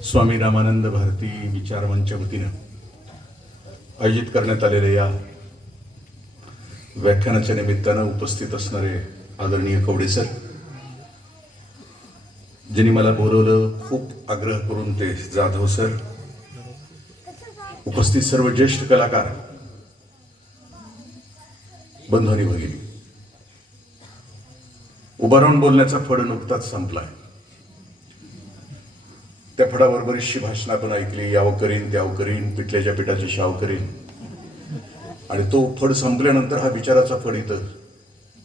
स्वामी रामानंद भारती विचार मंच वतीनं आयोजित करण्यात आलेल्या या व्याख्यानाच्या निमित्तानं उपस्थित असणारे आदरणीय कवडे सर, ज्यांनी मला बोलवलं, खूप आग्रह करून ते जाधव सर, उपस्थित सर्व ज्येष्ठ कलाकार, बंधू आणि भगिनी, उभा राहून बोलण्याचा फड नुकताच संपलाय. त्या फडावर बरीचशी भाषणं आपण ऐकली, यावं करीन त्यावं करीन, पिठल्याच्या पिठाचे शाव करीन, आणि तो फड संपल्यानंतर हा विचाराचा फड इथं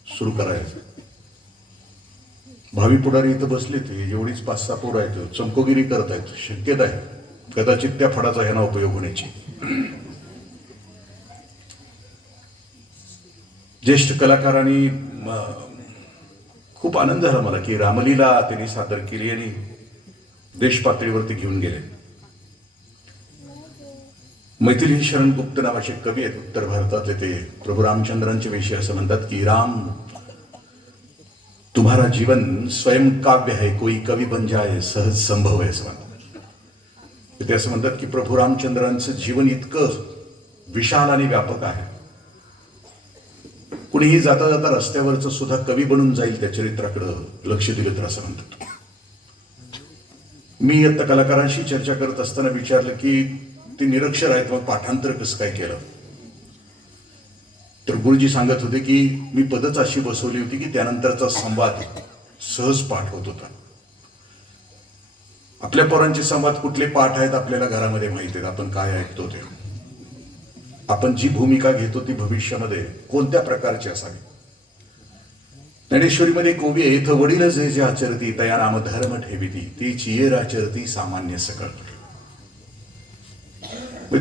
सुरू करायचा. भावी पुढारी इथं बसले, ते एवढीच 5-6 पोरं आहेत, चमकोगिरी करत आहेत. शक्यता आहे कदाचित त्या फडाचा ह्यांना उपयोग होण्याची. ज्येष्ठ कलाकारांनी खूप आनंद झाला मला की रामलीला त्यांनी सादर केली आणि देश पातळीवरती घेऊन गेले. मैथिली शरण गुप्त नावाचे कवी आहेत उत्तर भारतातले, ते प्रभू रामचंद्रांचे विषय असं म्हणतात की राम तुम्हारा जीवन स्वयं काव्य है, कोई कवी बन जाए सहज संभव है, असं म्हणतात. ते असं म्हणतात की प्रभू रामचंद्रांचं जीवन इतकं विशाल आणि व्यापक आहे, कुणीही जाता जाता रस्त्यावरचं सुद्धा कवी बनून जाईल त्या चरित्राकडं लक्ष दिलं तर, असं म्हणतात. मी आता कलाकारांशी चर्चा करत असताना विचारलं की ते निरक्षर आहेत, मग पाठांतर कसं काय केलं? तर गुरुजी सांगत होते की मी पदच अशी बसवली होती की त्यानंतरचा संवाद सहज पाठ होत होता. आपल्या पोरांचे संवाद कुठले पाठ आहेत आपल्याला घरामध्ये माहिती आहेत, आपण काय ऐकतो ते, आपण जी भूमिका घेतो ती भविष्यामध्ये कोणत्या प्रकारची असावी. ज्ञानेश्वरीमध्ये एक ओवी आहे, इथं वडील जे जे आचरती तया नाम धर्म ठेविती, ती चियेर आचरती सामान्य सकळ.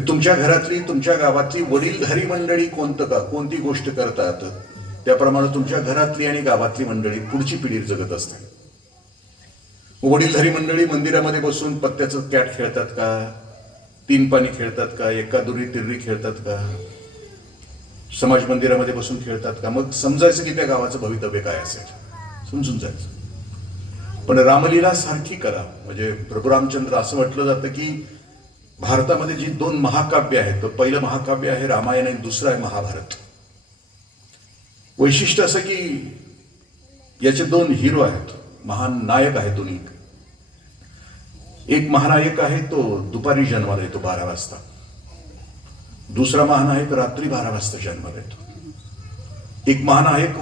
तुमच्या घरातली, तुमच्या गावातली वडीलधारी मंडळी कोणती गोष्ट करतात, त्याप्रमाणे तुमच्या घरातली आणि गावातली मंडळी पुढची पिढी जगत असते. वडीलधारी मंडळी मंदिरामध्ये बसून पत्त्याचं कॅट खेळतात का, 3 पाणी खेळतात का, एका दुरी तिररी खेळतात का, समाज मंदिरामध्ये बसून खेळतात का, मग समजायचं की त्या गावाचं भवितव्य काय असेल, समजून जायचं. पण रामलीला सारखी कला म्हणजे प्रभू रामचंद्र, असं म्हटलं जातं की भारतामध्ये जी 2 महाकाव्य आहेत, तर पहिलं महाकाव्य आहे रामायण आणि दुसरं आहे महाभारत. वैशिष्ट्य असं की याचे 2 हिरो आहेत, महान नायक आहेत दोन्ही. एक महानायक आहे तो दुपारी जन्माला येतो 12 वाजता, दुसरा महानायक रात्री 12 वाजता जन्माला येतो. एक महानायक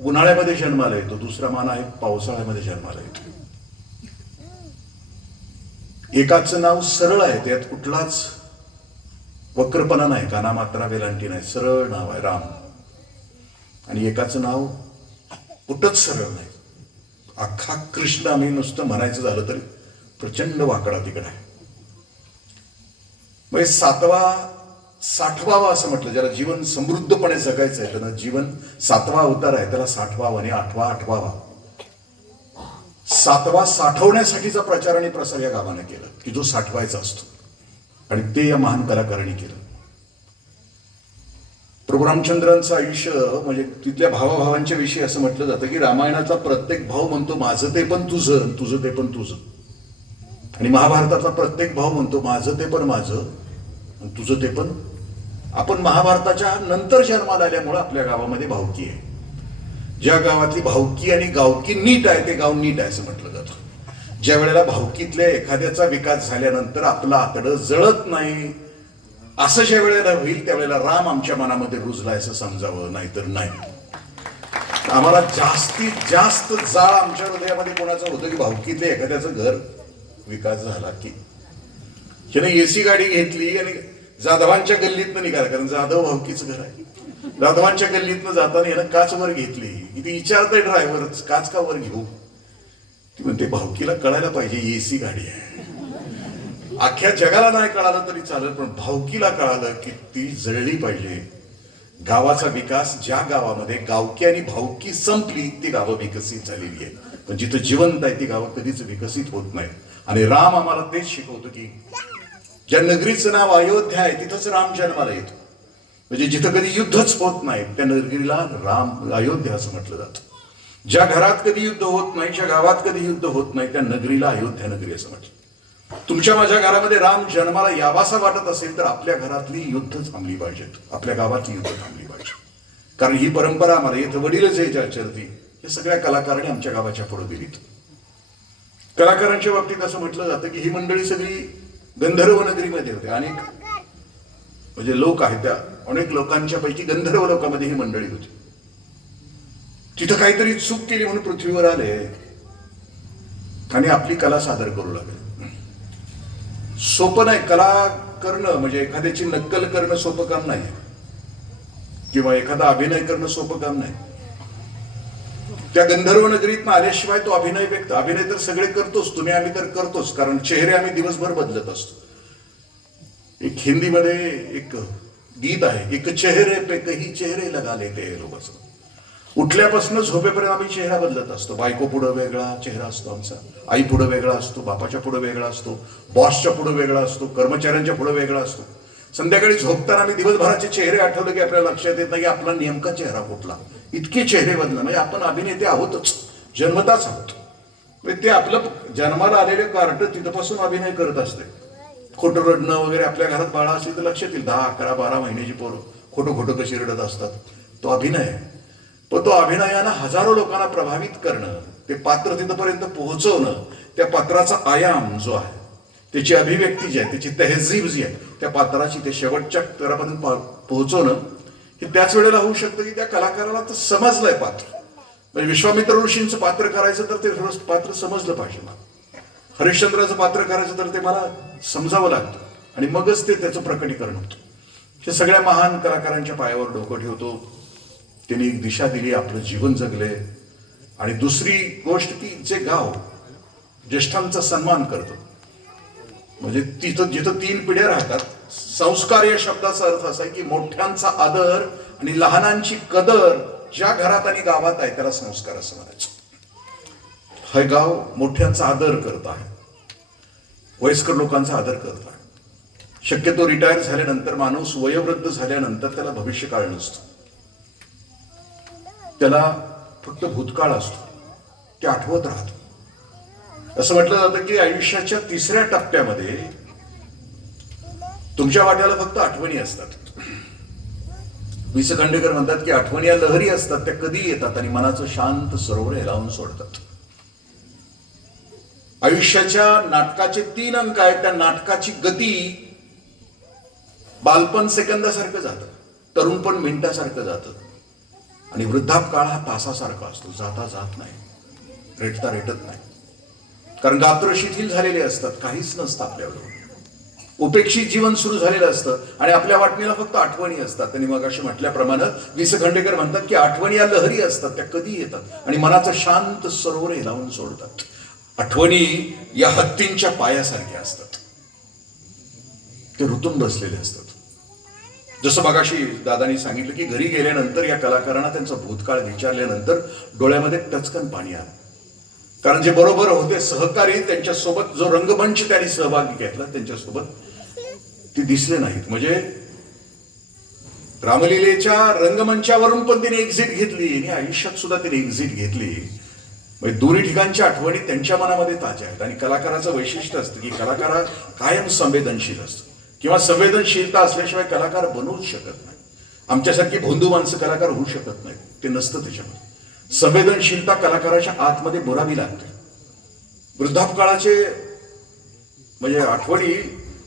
उन्हाळ्यामध्ये जन्माला येतो, दुसरा महानायक पावसाळ्यामध्ये जन्माला येतो. एकाचं नाव सरळ आहे, त्यात कुठलाच वक्रपणा नाही, काना मात्रा वेलांटी नाही, सरळ नाव आहे राम. आणि एकाचं नाव कुठंच सरळ नाही, अख्खा कृष्ण आम्ही नुसतं म्हणायचं झालं तरी प्रचंड वाकडा तिकडा आहे. म्हणजे 60वावा असं म्हटलं, ज्याला जीवन समृद्धपणे जगायचं आहे, त्यानं जीवन 7वा अवतार आहे, त्याला 60वावा आणि 8वावा. 7वा साठवण्यासाठीचा प्रचार आणि प्रसार या गावाने केला की जो साठवायचा असतो, आणि ते या महान कलाकारांनी केलं. प्रभू रामचंद्रांचं आयुष्य म्हणजे तिथल्या भावाभावांच्या विषयी असं म्हटलं जातं की रामायणाचा प्रत्येक भाव म्हणतो माझं ते पण तुझं, तुझं ते पण तुझं. आणि महाभारताचा प्रत्येक भाव म्हणतो माझं ते पण माझं, तुझं ते पण. आपण महाभारताच्या नंतर जन्माला आल्यामुळे आपल्या गावामध्ये भावकी आहे. ज्या गावातली भावकी आणि गावकी नीट आहे ते गाव नीट आहे असं म्हटलं जातं. ज्या वेळेला भावकीतल्या एखाद्याचा विकास झाल्यानंतर आपलं आतडं जळत नाही, असं ज्या वेळेला होईल त्यावेळेला राम आमच्या मनामध्ये रुजलाय असं समजावं, नाहीतर नाही. आम्हाला जास्तीत जास्त जाळ आमच्या हृदयामध्ये कोणाचं होतं की भावकीतल्या एखाद्याचं घर विकास झाला की त्याने एसी गाडी घेतली आणि जाधवांच्या गल्लीतनं निघाला, कारण जाधव भावकीचं घर आहे. जाधवांच्या गल्लीतनं जाताना यानं काच वर घेतली, ती विचारतंय ड्रायव्हर काच का वर घेऊ, ती म्हणते भावकीला कळायला पाहिजे एसी गाडी आहे. अख्ख्या जगाला नाही कळालं तरी चालेल, पण भावकीला कळालं की ती जळली पाहिजे. गावाचा विकास, ज्या गावामध्ये गावकी आणि भावकी संपली ती गावं विकसित झालेली आहे, पण जिथं जिवंत आहे ती गावं कधीच विकसित होत नाही. आणि राम आम्हाला तेच शिकवतो की ज्या नगरीचं नाव अयोध्या आहे तिथंच राम जन्माला येतो. म्हणजे जिथं कधी युद्धच होत नाही त्या नगरीला राम अयोध्या असं म्हटलं जातं. ज्या घरात कधी युद्ध होत नाही, ज्या गावात कधी युद्ध होत नाही त्या नगरीला अयोध्या नगरी असं म्हटलं. तुमच्या माझ्या घरामध्ये राम जन्माला यावासा वाटत असेल तर आपल्या घरातली युद्ध थांबली पाहिजेत, आपल्या गावातली युद्ध थांबली पाहिजे. कारण ही परंपरा आम्हाला इथं वडीलच आहे ज्या चरती, हे सगळ्या कलाकारांनी आमच्या गावाच्या पुढे दिलीत. कलाकारांच्या बाबतीत असं म्हटलं जातं की ही मंडळी सगळी गंधर्व नगरीमध्ये होते. अनेक म्हणजे लोक आहेत, त्या अनेक लोकांच्या पैकी गंधर्व लोकांमध्ये ही मंडळी होती. तिथं काहीतरी चूक केली म्हणून पृथ्वीवर आले आणि आपली कला सादर करू लागले. सोपं नाही कला करणं, म्हणजे एखाद्याची नक्कल करणं सोपं काम नाही, किंवा एखादा अभिनय करणं सोपं काम नाही. त्या गंधर्व नगरीत आल्याशिवाय तो अभिनय तर सगळे करतोच, तुम्ही आम्ही तर करतोच, कारण चेहरे आम्ही दिवसभर बदलत असतो. एक हिंदीमध्ये एक गीत आहे, एक चेहरे पे कही चेहरे लगा लेते हे लोक. उठल्यापासून झोपेपर्यंत आम्ही चेहरा बदलत असतो. बायको पुढं वेगळा चेहरा असतो आमचा, आई पुढं वेगळा असतो, बापाच्या पुढं वेगळा असतो, बॉसच्या पुढं वेगळा असतो, कर्मचाऱ्यांच्या पुढं वेगळा असतो. संध्याकाळी झोपताना आम्ही दिवसभराचे चेहरे आठवले की आपल्याला लक्षात येत नाही की आपला नेमका चेहरा कुठला. इतके चेहरे बदलणं म्हणजे आपण अभिनेते आहोतच, जन्मताच आहोत. म्हणजे ते आपलं जन्माला आलेले कार्ट तिथपासून अभिनय करत असते. खोटं रडणं वगैरे, आपल्या घरात बाळा असली तर लक्षात येईल, 10, 11, 12 महिन्याची पोरं खोटं खोटं कशी रडत असतात. तो अभिनय आहे. पण तो अभिनयानं हजारो लोकांना प्रभावित करणं, ते पात्र तिथपर्यंत पोहोचवणं, त्या पात्राचा आयाम जो आहे, त्याची अभिव्यक्ती जी आहे, त्याची तहजीब जी आहे, त्या पात्राची ते शेवटच्या स्तरापर्यंत पोहोचवणं, हे त्याच वेळेला होऊ शकतं की त्या कलाकाराला तर समजलंय पात्र. म्हणजे विश्वामित्र ऋषींचं पात्र करायचं तर ते पात्र समजलं पाहिजे मला. हरिश्चंद्राचं पात्र करायचं तर ते मला समजावं लागतं आणि मगच ते त्याचं प्रकटीकरण होतं. हे सगळ्या महान कलाकारांच्या पायावर डोकं ठेवतो. त्यांनी एक दिशा दिली, आपलं जीवन जगले. आणि दुसरी गोष्ट की जे गाव ज्येष्ठांचा सन्मान करतं, म्हणजे तिथं जिथं 3 पिढ्या राहतात, संस्कार या शब्दाचा अर्थ असा आहे की मोठ्यांचा आदर आणि लहानांची कदर ज्या घरात आणि गावात आहे त्याला संस्कार असं म्हणायचं. हे गाव मोठ्यांचा आदर करत आहे, वयस्कर लोकांचा आदर करत आहे. शक्यतो रिटायर झाल्यानंतर, माणूस वयोवृद्ध झाल्यानंतर त्याला भविष्यकाळ नसतो, त्याला फक्त भूतकाळ असतो, ते आठवत राहतो. असं म्हटलं जातं की आयुष्याच्या 3ऱ्या टप्प्यामध्ये तुमच्या वाट्याला फक्त आठवणी असतात. वि स खांडेकर म्हणतात की आठवणी या लहरी असतात, त्या कधी येतात आणि मनाचं शांत सरोवर हेलावून सोडतात. आयुष्याच्या नाटकाचे 3 अंक आहेत. त्या नाटकाची गती बालपण सेकंदासारखं जातं, तरुणपण मिनिटासारखं जातं, आणि वृद्धापकाळ हा तासासारखा असतो, जाता जात नाही, रेटता रेटत नाही. कारण गात्र शिथिल झालेले असतात, काहीच नसतं आपल्यावर, उपेक्षित जीवन सुरू झालेलं असतं आणि आपल्या वाटणीला फक्त आठवणी असतात. आणि मग अशी म्हटल्याप्रमाणे वि स खांडेकर म्हणतात की आठवणी या लहरी असतात, त्या कधी येतात आणि मनाचं शांत सरोवर हेलावून सोडतात. आठवणी या हत्तींच्या पायासारख्या असतात, ते रुतून बसलेले असतात. जसं मगाशी दादानी सांगितलं की घरी गेल्यानंतर या कलाकारांना त्यांचा भूतकाळ विचारल्यानंतर डोळ्यामध्ये टचकन पाणी आलं. कारण जे बरोबर होते सहकारी, त्यांच्यासोबत जो रंगमंच त्यांनी सहभाग घेतला, त्यांच्यासोबत ते दिसले नाहीत. म्हणजे रामलीलेच्या रंगमंचावरून पण त्यांनी एक्झिट घेतली आणि आयुष्यात सुद्धा त्यांनी एक्झिट घेतली. म्हणजे दोन्ही ठिकाणच्या आठवणी त्यांच्या मनामध्ये ताज्या आहेत. आणि कलाकाराचं वैशिष्ट्य असतं की कलाकार कायम संवेदनशील असतो, किंवा संवेदनशीलता असल्याशिवाय कलाकार बनवूच शकत नाही. आमच्यासारखी भोंदू माणसं कलाकार होऊ शकत नाही, ते नसतं त्याच्यामध्ये. संवेदनशीलता कलाकाराच्या आतमध्ये बोलावी लागते. वृद्धापकाळाचे म्हणजे आठवणी,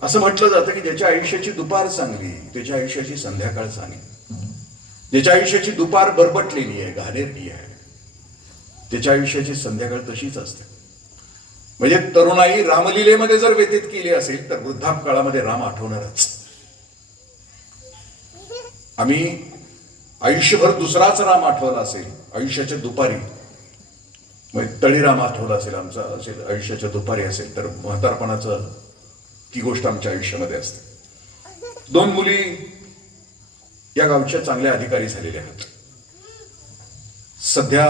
असं म्हटलं जातं की ज्याच्या आयुष्याची दुपार चांगली त्याच्या आयुष्याची संध्याकाळ चांगली. ज्याच्या आयुष्याची दुपार बरबटलेली आहे, घाणेरडी आहे, त्याच्या आयुष्याची संध्याकाळ तशीच असते. म्हणजे तरुणाई रामलीलेमध्ये जर व्यतीत केली असेल तर वृद्धापकाळामध्ये राम आठवणारच. आम्ही आयुष्यभर दुसराच राम आठवला असेल आयुष्याच्या दुपारी, म्हणजे तळीराम आठवला असेल आमचा असेल आयुष्याच्या दुपारी असेल, तर म्हातारपणाचं ती गोष्ट आमच्या आयुष्यामध्ये असते. 2 मुली या गावच्या चांगल्या अधिकारी झालेल्या आहेत. सध्या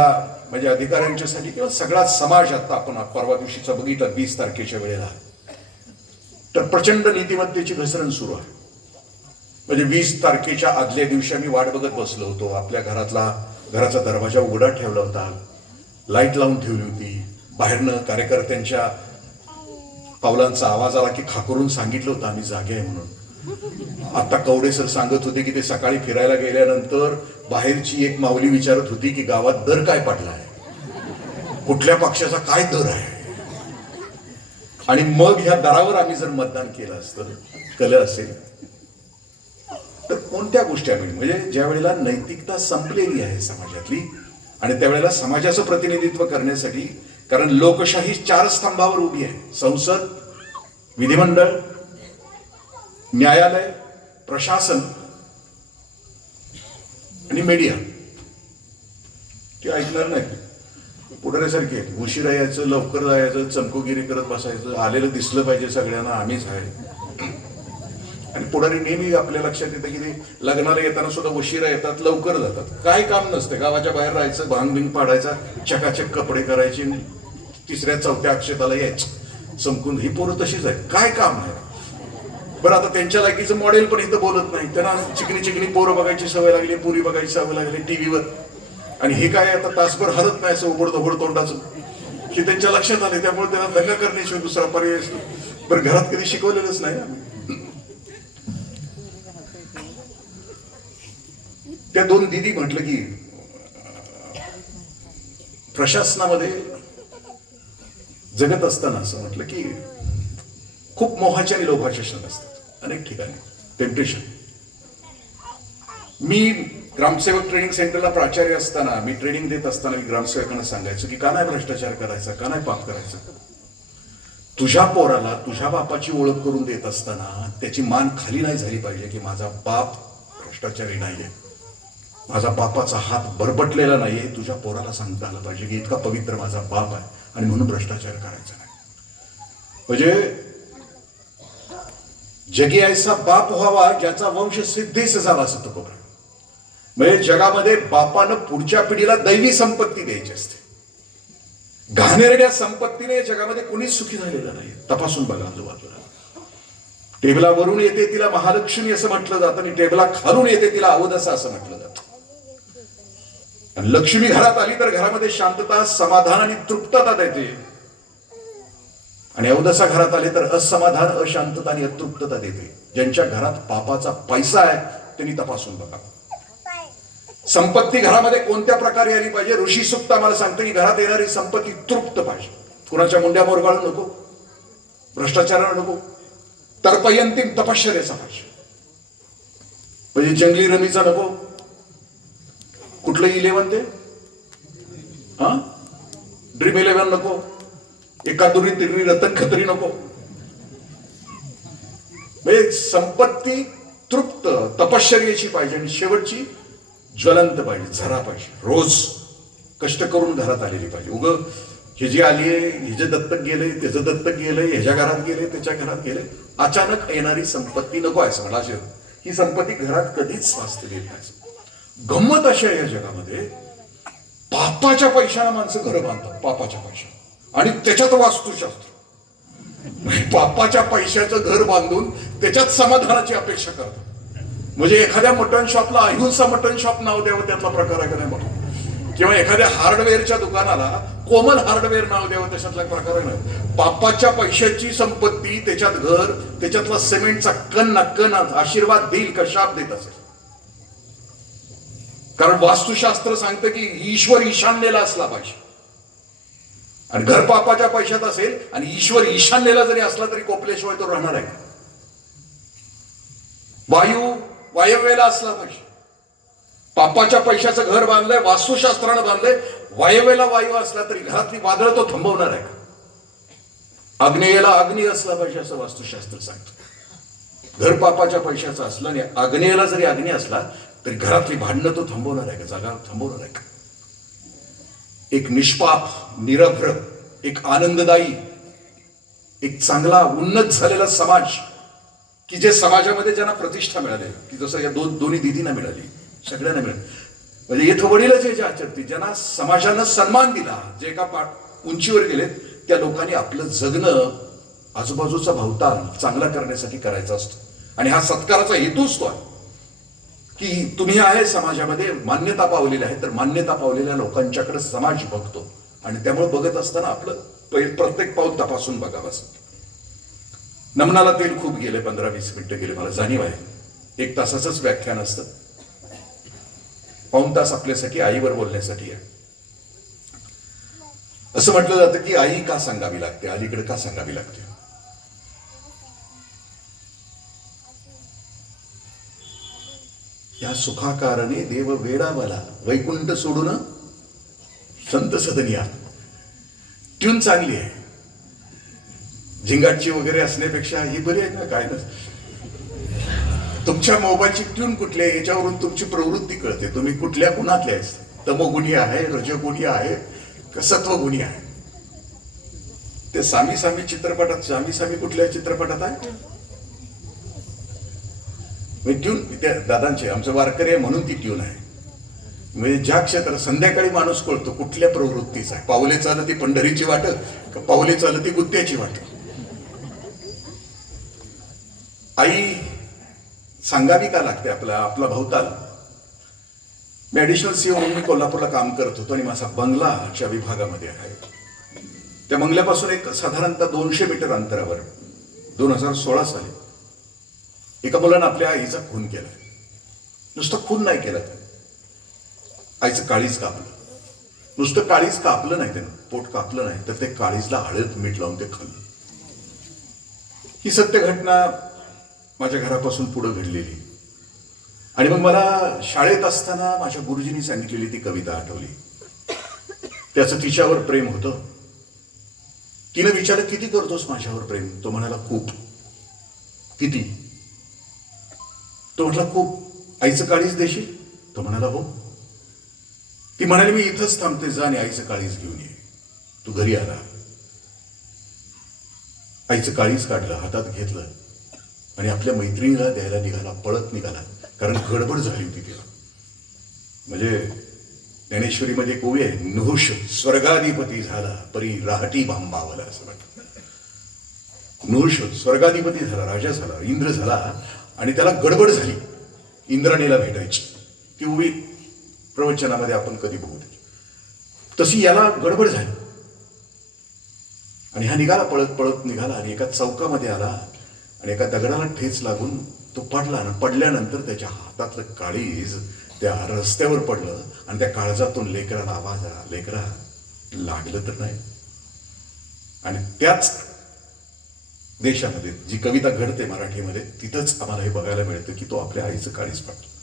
म्हणजे अधिकाऱ्यांच्यासाठी किंवा सगळा समाज, आता आपण परवा दिवशीचा बघितला 20 तारखेच्या वेळेला, तर प्रचंड नीतिमत्तेची घसरण सुरू आहे. म्हणजे 20 तारखेच्या आदल्या दिवशी आम्ही वाट बघत बसलो होतो. आपल्या घराचा दरवाजा उघडा ठेवला होता, लाईट लावून ठेवली होती, बाहेरनं कार्यकर्त्यांच्या पावलांचा आवाज आला की खाकरून सांगितलं होतं आम्ही जागे आहे म्हणून. आता कवडे सर सांगत होते की ते सकाळी फिरायला गेल्यानंतर बाहेरची एक माऊली विचारत होती की गावात दर काय पडला आहे, कुठल्या पक्षाचा काय दर आहे. आणि मग ह्या दरावर आम्ही जर मतदान केलं असतं, कल असेल तर कोणत्या गोष्टी आम्ही म्हणजे ज्या वेळेला नैतिकता संपलेली आहे समाजातली आणि त्यावेळेला समाजाचं प्रतिनिधित्व करण्यासाठी, कारण लोकशाही 4 स्तंभावर उभी आहे, संसद, विधिमंडळ, न्यायालय, प्रशासन आणि मीडिया. ते ऐकणार नाही, पुढाऱ्यासारखे उशिरा यायचं, लवकर जायचं, चमकोगिरी करत बसायचं, आलेलं दिसलं पाहिजे सगळ्यांना आम्हीच आहे. आणि पुढारी नेहमी आपल्या लक्षात येतं की ते लग्नाला येताना सुद्धा उशिरा येतात, लवकर जातात. काय काम नसते, गावाच्या बाहेर राहायचं, भांग बिंग पाडायचा, चकाचक कपडे करायचे, 3ऱ्या 4थ्या अक्षताला यायचं चमकून. ही पोरं तशीच आहे, काय काम आहे. बरं आता त्यांच्या लायकीचं मॉडेल पण इथं बोलत नाही, त्यांना चिकनी चिकनी पोरं बघायची सवय लागली, पुरी बघायची सवय लागली टीव्हीवर. आणि हे काय आता तासभर हलत नाही असं उघड तोंडाचं, हे त्यांच्या लक्षात आले. त्यामुळे त्यांना दंगा करण्याशिवाय दुसरा पर्याय असतो. बरं घरात कधी शिकवलेलंच नाही ना. त्या 2 दिदी म्हटलं की प्रशासनामध्ये जगत असताना असं म्हटलं की खूप मोहाचे आणि लोभाचे क्षण असतात अनेक ठिकाणी, टेम्पटेशन. मी ग्रामसेवक ट्रेनिंग सेंटरला प्राचार्य असताना, मी ट्रेनिंग देत असताना मी ग्रामसेवकांना सांगायचो की का नाही भ्रष्टाचार करायचा, का नाही पाप करायचं. तुझ्या पोराला तुझ्या बापाची ओळख करून देत असताना त्याची मान खाली नाही झाली पाहिजे की माझा बाप भ्रष्टाचारी नाहीये, माझा बापाचा हात बरबटलेला नाहीये. तुझ्या पोराला सांगता आलं पाहिजे की इतका पवित्र माझा बाप आहे आणि म्हणून भ्रष्टाचार करायचा नाही. म्हणजे जगी ऐसा बाप व्हावा ज्याचा वंश सिद्धीस जावा असं तुकोबा. म्हणजे जगामध्ये बापानं पुढच्या पिढीला दैवी संपत्ती द्यायची असते. घाणेरड्या संपत्तीने जगामध्ये कोणीच सुखी झालेलं नाही. तपासून बघा आजूबाजूला. टेबलावरून येते तिला महालक्ष्मी असं म्हटलं जातं आणि टेबला खालून येते तिला अवदसा असं म्हटलं जातं. आणि लक्ष्मी घरात आली तर घरामध्ये शांतता, समाधान आणि तृप्तता देते. आणि अवदसा घरात आले तर असमाधान, अशांतता आणि अतृप्तता देते. ज्यांच्या घरात पापाचा पैसा आहे त्यांनी तपासून बघा. संपत्ती घरामध्ये कोणत्या प्रकारे आली पाहिजे. ऋषी सूक्त आम्हाला सांगते की घरात येणारी संपत्ती तृप्त पाहिजे. कुणाच्या मुंड्या मोरगाळू नको, भ्रष्टाचाराला नको, तर्पयंतीम तपश्चर्याचा पाहिजे. म्हणजे जंगली रमीचा नको. कुठलं 11 ते ड्रीम 11 नको. एकादुरी तिरणी रतन खतरी नको. म्हणजे संपत्ती तृप्त तपश्चर्याची पाहिजे आणि शेवटची ज्वलंत पाहिजे, झरा पाहिजे. रोज कष्ट करून घरात आलेली पाहिजे. उग हे जे आली आहे, हे जे दत्तक गेले, त्याचं दत्तक गेलंय, ह्याच्या घरात गेले, त्याच्या घरात गेले, अचानक येणारी संपत्ती नको आहे मला. ही संपत्ती घरात कधीच स्वास्थ्य देत नाही. गंमत अशी आहे या जगामध्ये, पापाच्या पैशाला माणसं घर बांधतात, पापाच्या पैशा आणि त्याच्यात वास्तुशास्त्र. पापाच्या पैशाचं घर बांधून त्याच्यात समाधानाची अपेक्षा करतात. म्हणजे एखाद्या मटन शॉपला अहिंसा मटन शॉप नाव द्यावं त्यातला प्रकार आहे का नाही बघा. किंवा एखाद्या हार्डवेअरच्या दुकानाला कोमल हार्डवेअर नाव द्यावं त्याच्यातला प्रकार आहे नाही. पापाच्या पैशाची संपत्ती, त्याच्यात घर, त्याच्यातला सिमेंटचा कण ना कण आशीर्वाद देईल का शाप देत असेल. कारण वास्तुशास्त्र सांगतं की ईश्वर ईशान्येला असला पाहिजे. आणि घर पापाच्या पैशात असेल आणि ईश्वर ईशान्येला जरी असला तरी कोपल्याशिवाय तो राहणार आहे. वायू वायव्येला असला पाहिजे. पापाच्या पैशाचं घर बांधलंय, वास्तुशास्त्रानं बांधलंय, वायव्येला वायू असला तरी घरातली वादळ तो थांबवणार आहे. आग्नेयेला अग्नी असला पाहिजे असं वास्तुशास्त्र सांगतं. घर पापाच्या पैशाचं असलं आणि आग्नेयेला जरी अग्नी असला तरी घरातली भांडणं तो थांबवणार आहे का, जागा थांबवणार आहे का. एक निष्पाप, निरभ्र, एक आनंददायी, एक चांगला उन्नत झालेला समाज की जे समाजामध्ये ज्यांना प्रतिष्ठा मिळाली, की जसं या दोन्ही दिदींना मिळाली, सगळ्यांना मिळाली. म्हणजे येथ वडीलच जे आचरते, ज्यांना समाजानं सन्मान दिला, जे एका उंचीवर गेलेत, त्या लोकांनी आपलं जगणं आजूबाजूचा भवताल चांगला करण्यासाठी करायचा असतो. आणि हा सत्काराचा हेतूच तो आहे की तुम्ही आहे समाजामध्ये मान्यता पावलेली आहे, तर मान्यता पावलेल्या लोकांच्याकडे समाज बघतो. आणि त्यामुळे बघत असताना आपलं प्रत्येक पाऊल तपासून बघावं. नमनाला तेल खूप गेले, 15-20 मिनिटं गेले, मला जाणीव आहे. 1 तासाचंच व्याख्यान असतं. पाऊण तास आपल्यासाठी आईवर बोलण्यासाठी आहे. असं म्हटलं जातं की आई का सांगावी लागते, अलीकडे का सांगावी लागते. या सुखाकारणे देव वेडावला, वैकुंठ सोडून संत सदनिया. ट्यून चांगली आहे, झिंगाटची वगैरे असण्यापेक्षा ही बरी आहे ना. काय ना, तुमच्या मोबाईलची ट्यून कुठली आहे याच्यावरून तुमची प्रवृत्ती कळते. तुम्ही कुठल्या गुणातले आहे, तमोगुणी आहे, रजोगुणी आहे, का सत्वगुणी आहे. ते सामी सामी चित्रपटात, सामी सामी कुठल्या चित्रपटात आहे ट्यून, त्या दादांचे, आमचं वारकरी आहे म्हणून ती ट्यून आहे. म्हणजे ज्या क्षेत्रात संध्याकाळी माणूस कळतो कुठल्या प्रवृत्तीचा आहे. पावले चालती पंढरीची वाट, का पावले चालती गुत्त्याची वाट. आई सांगावी का लागते आपला भवताल. मी ऍडिशनल सीओ म्हणून मी कोल्हापूरला काम करत होतो आणि माझा बंगलाच्या विभागामध्ये आहे. त्या बंगल्यापासून एक साधारणतः 200 मीटर अंतरावर 2016 साली एका मुलानं आपल्या आईचा खून केला. नुसतं खून नाही केला, आईचं काळीज कापलं. नुसतं काळीज कापलं नाही, त्यानं पोट कापलं नाही, तर ते काळीजला हळद मीठ लावून ते खाल्लं. ही सत्य घटना माझ्या घरापासून पुढे घडलेली. आणि मग मला शाळेत असताना माझ्या गुरुजींनी सांगितलेली ती कविता आठवली. त्याचं तिच्यावर प्रेम होतं. तिनं विचारलं, किती करतोस माझ्यावर प्रेम? तो म्हणाला, खूप. किती? तो म्हटला, खूप. आईचं काळीज देशील? तो म्हणाला, हो. ती म्हणाली, मी इथंच थांबते, जा आणि आईचं काळीज घेऊन ये. तू घरी आला, आईचं काळीज काढलं, हातात घेतलं आणि आपल्या मैत्रिणीला द्यायला निघाला, पळत निघाला. कारण गडबड झाली होती तेव्हा. म्हणजे ज्ञानेश्वरीमध्ये एक ओवी आहे, नहुष स्वर्गाधिपती झाला परी राहटी बांबावला, असं म्हणतात. नहुष स्वर्गाधिपती झाला, राजा झाला, इंद्र झाला आणि त्याला गडबड झाली इंद्राणीला भेटायची. ती ओवी प्रवचनामध्ये आपण कधी बघू. तशी याला गडबड झाली आणि हा निघाला, पळत पळत निघाला आणि एका चौकामध्ये आला आणि एका दगडाला ठेच लागून तो पडला. आणि पडल्यानंतर त्याच्या हातातलं काळीज त्या रस्त्यावर पडलं आणि त्या काळजातून लेकराला आवाज आला, लेकरा लागलं तर नाही. आणि त्याच देशामध्ये जी कविता घडते मराठीमध्ये, तिथंच आम्हाला हे बघायला मिळतं की तो आपल्या आईचं काळीज पडलं.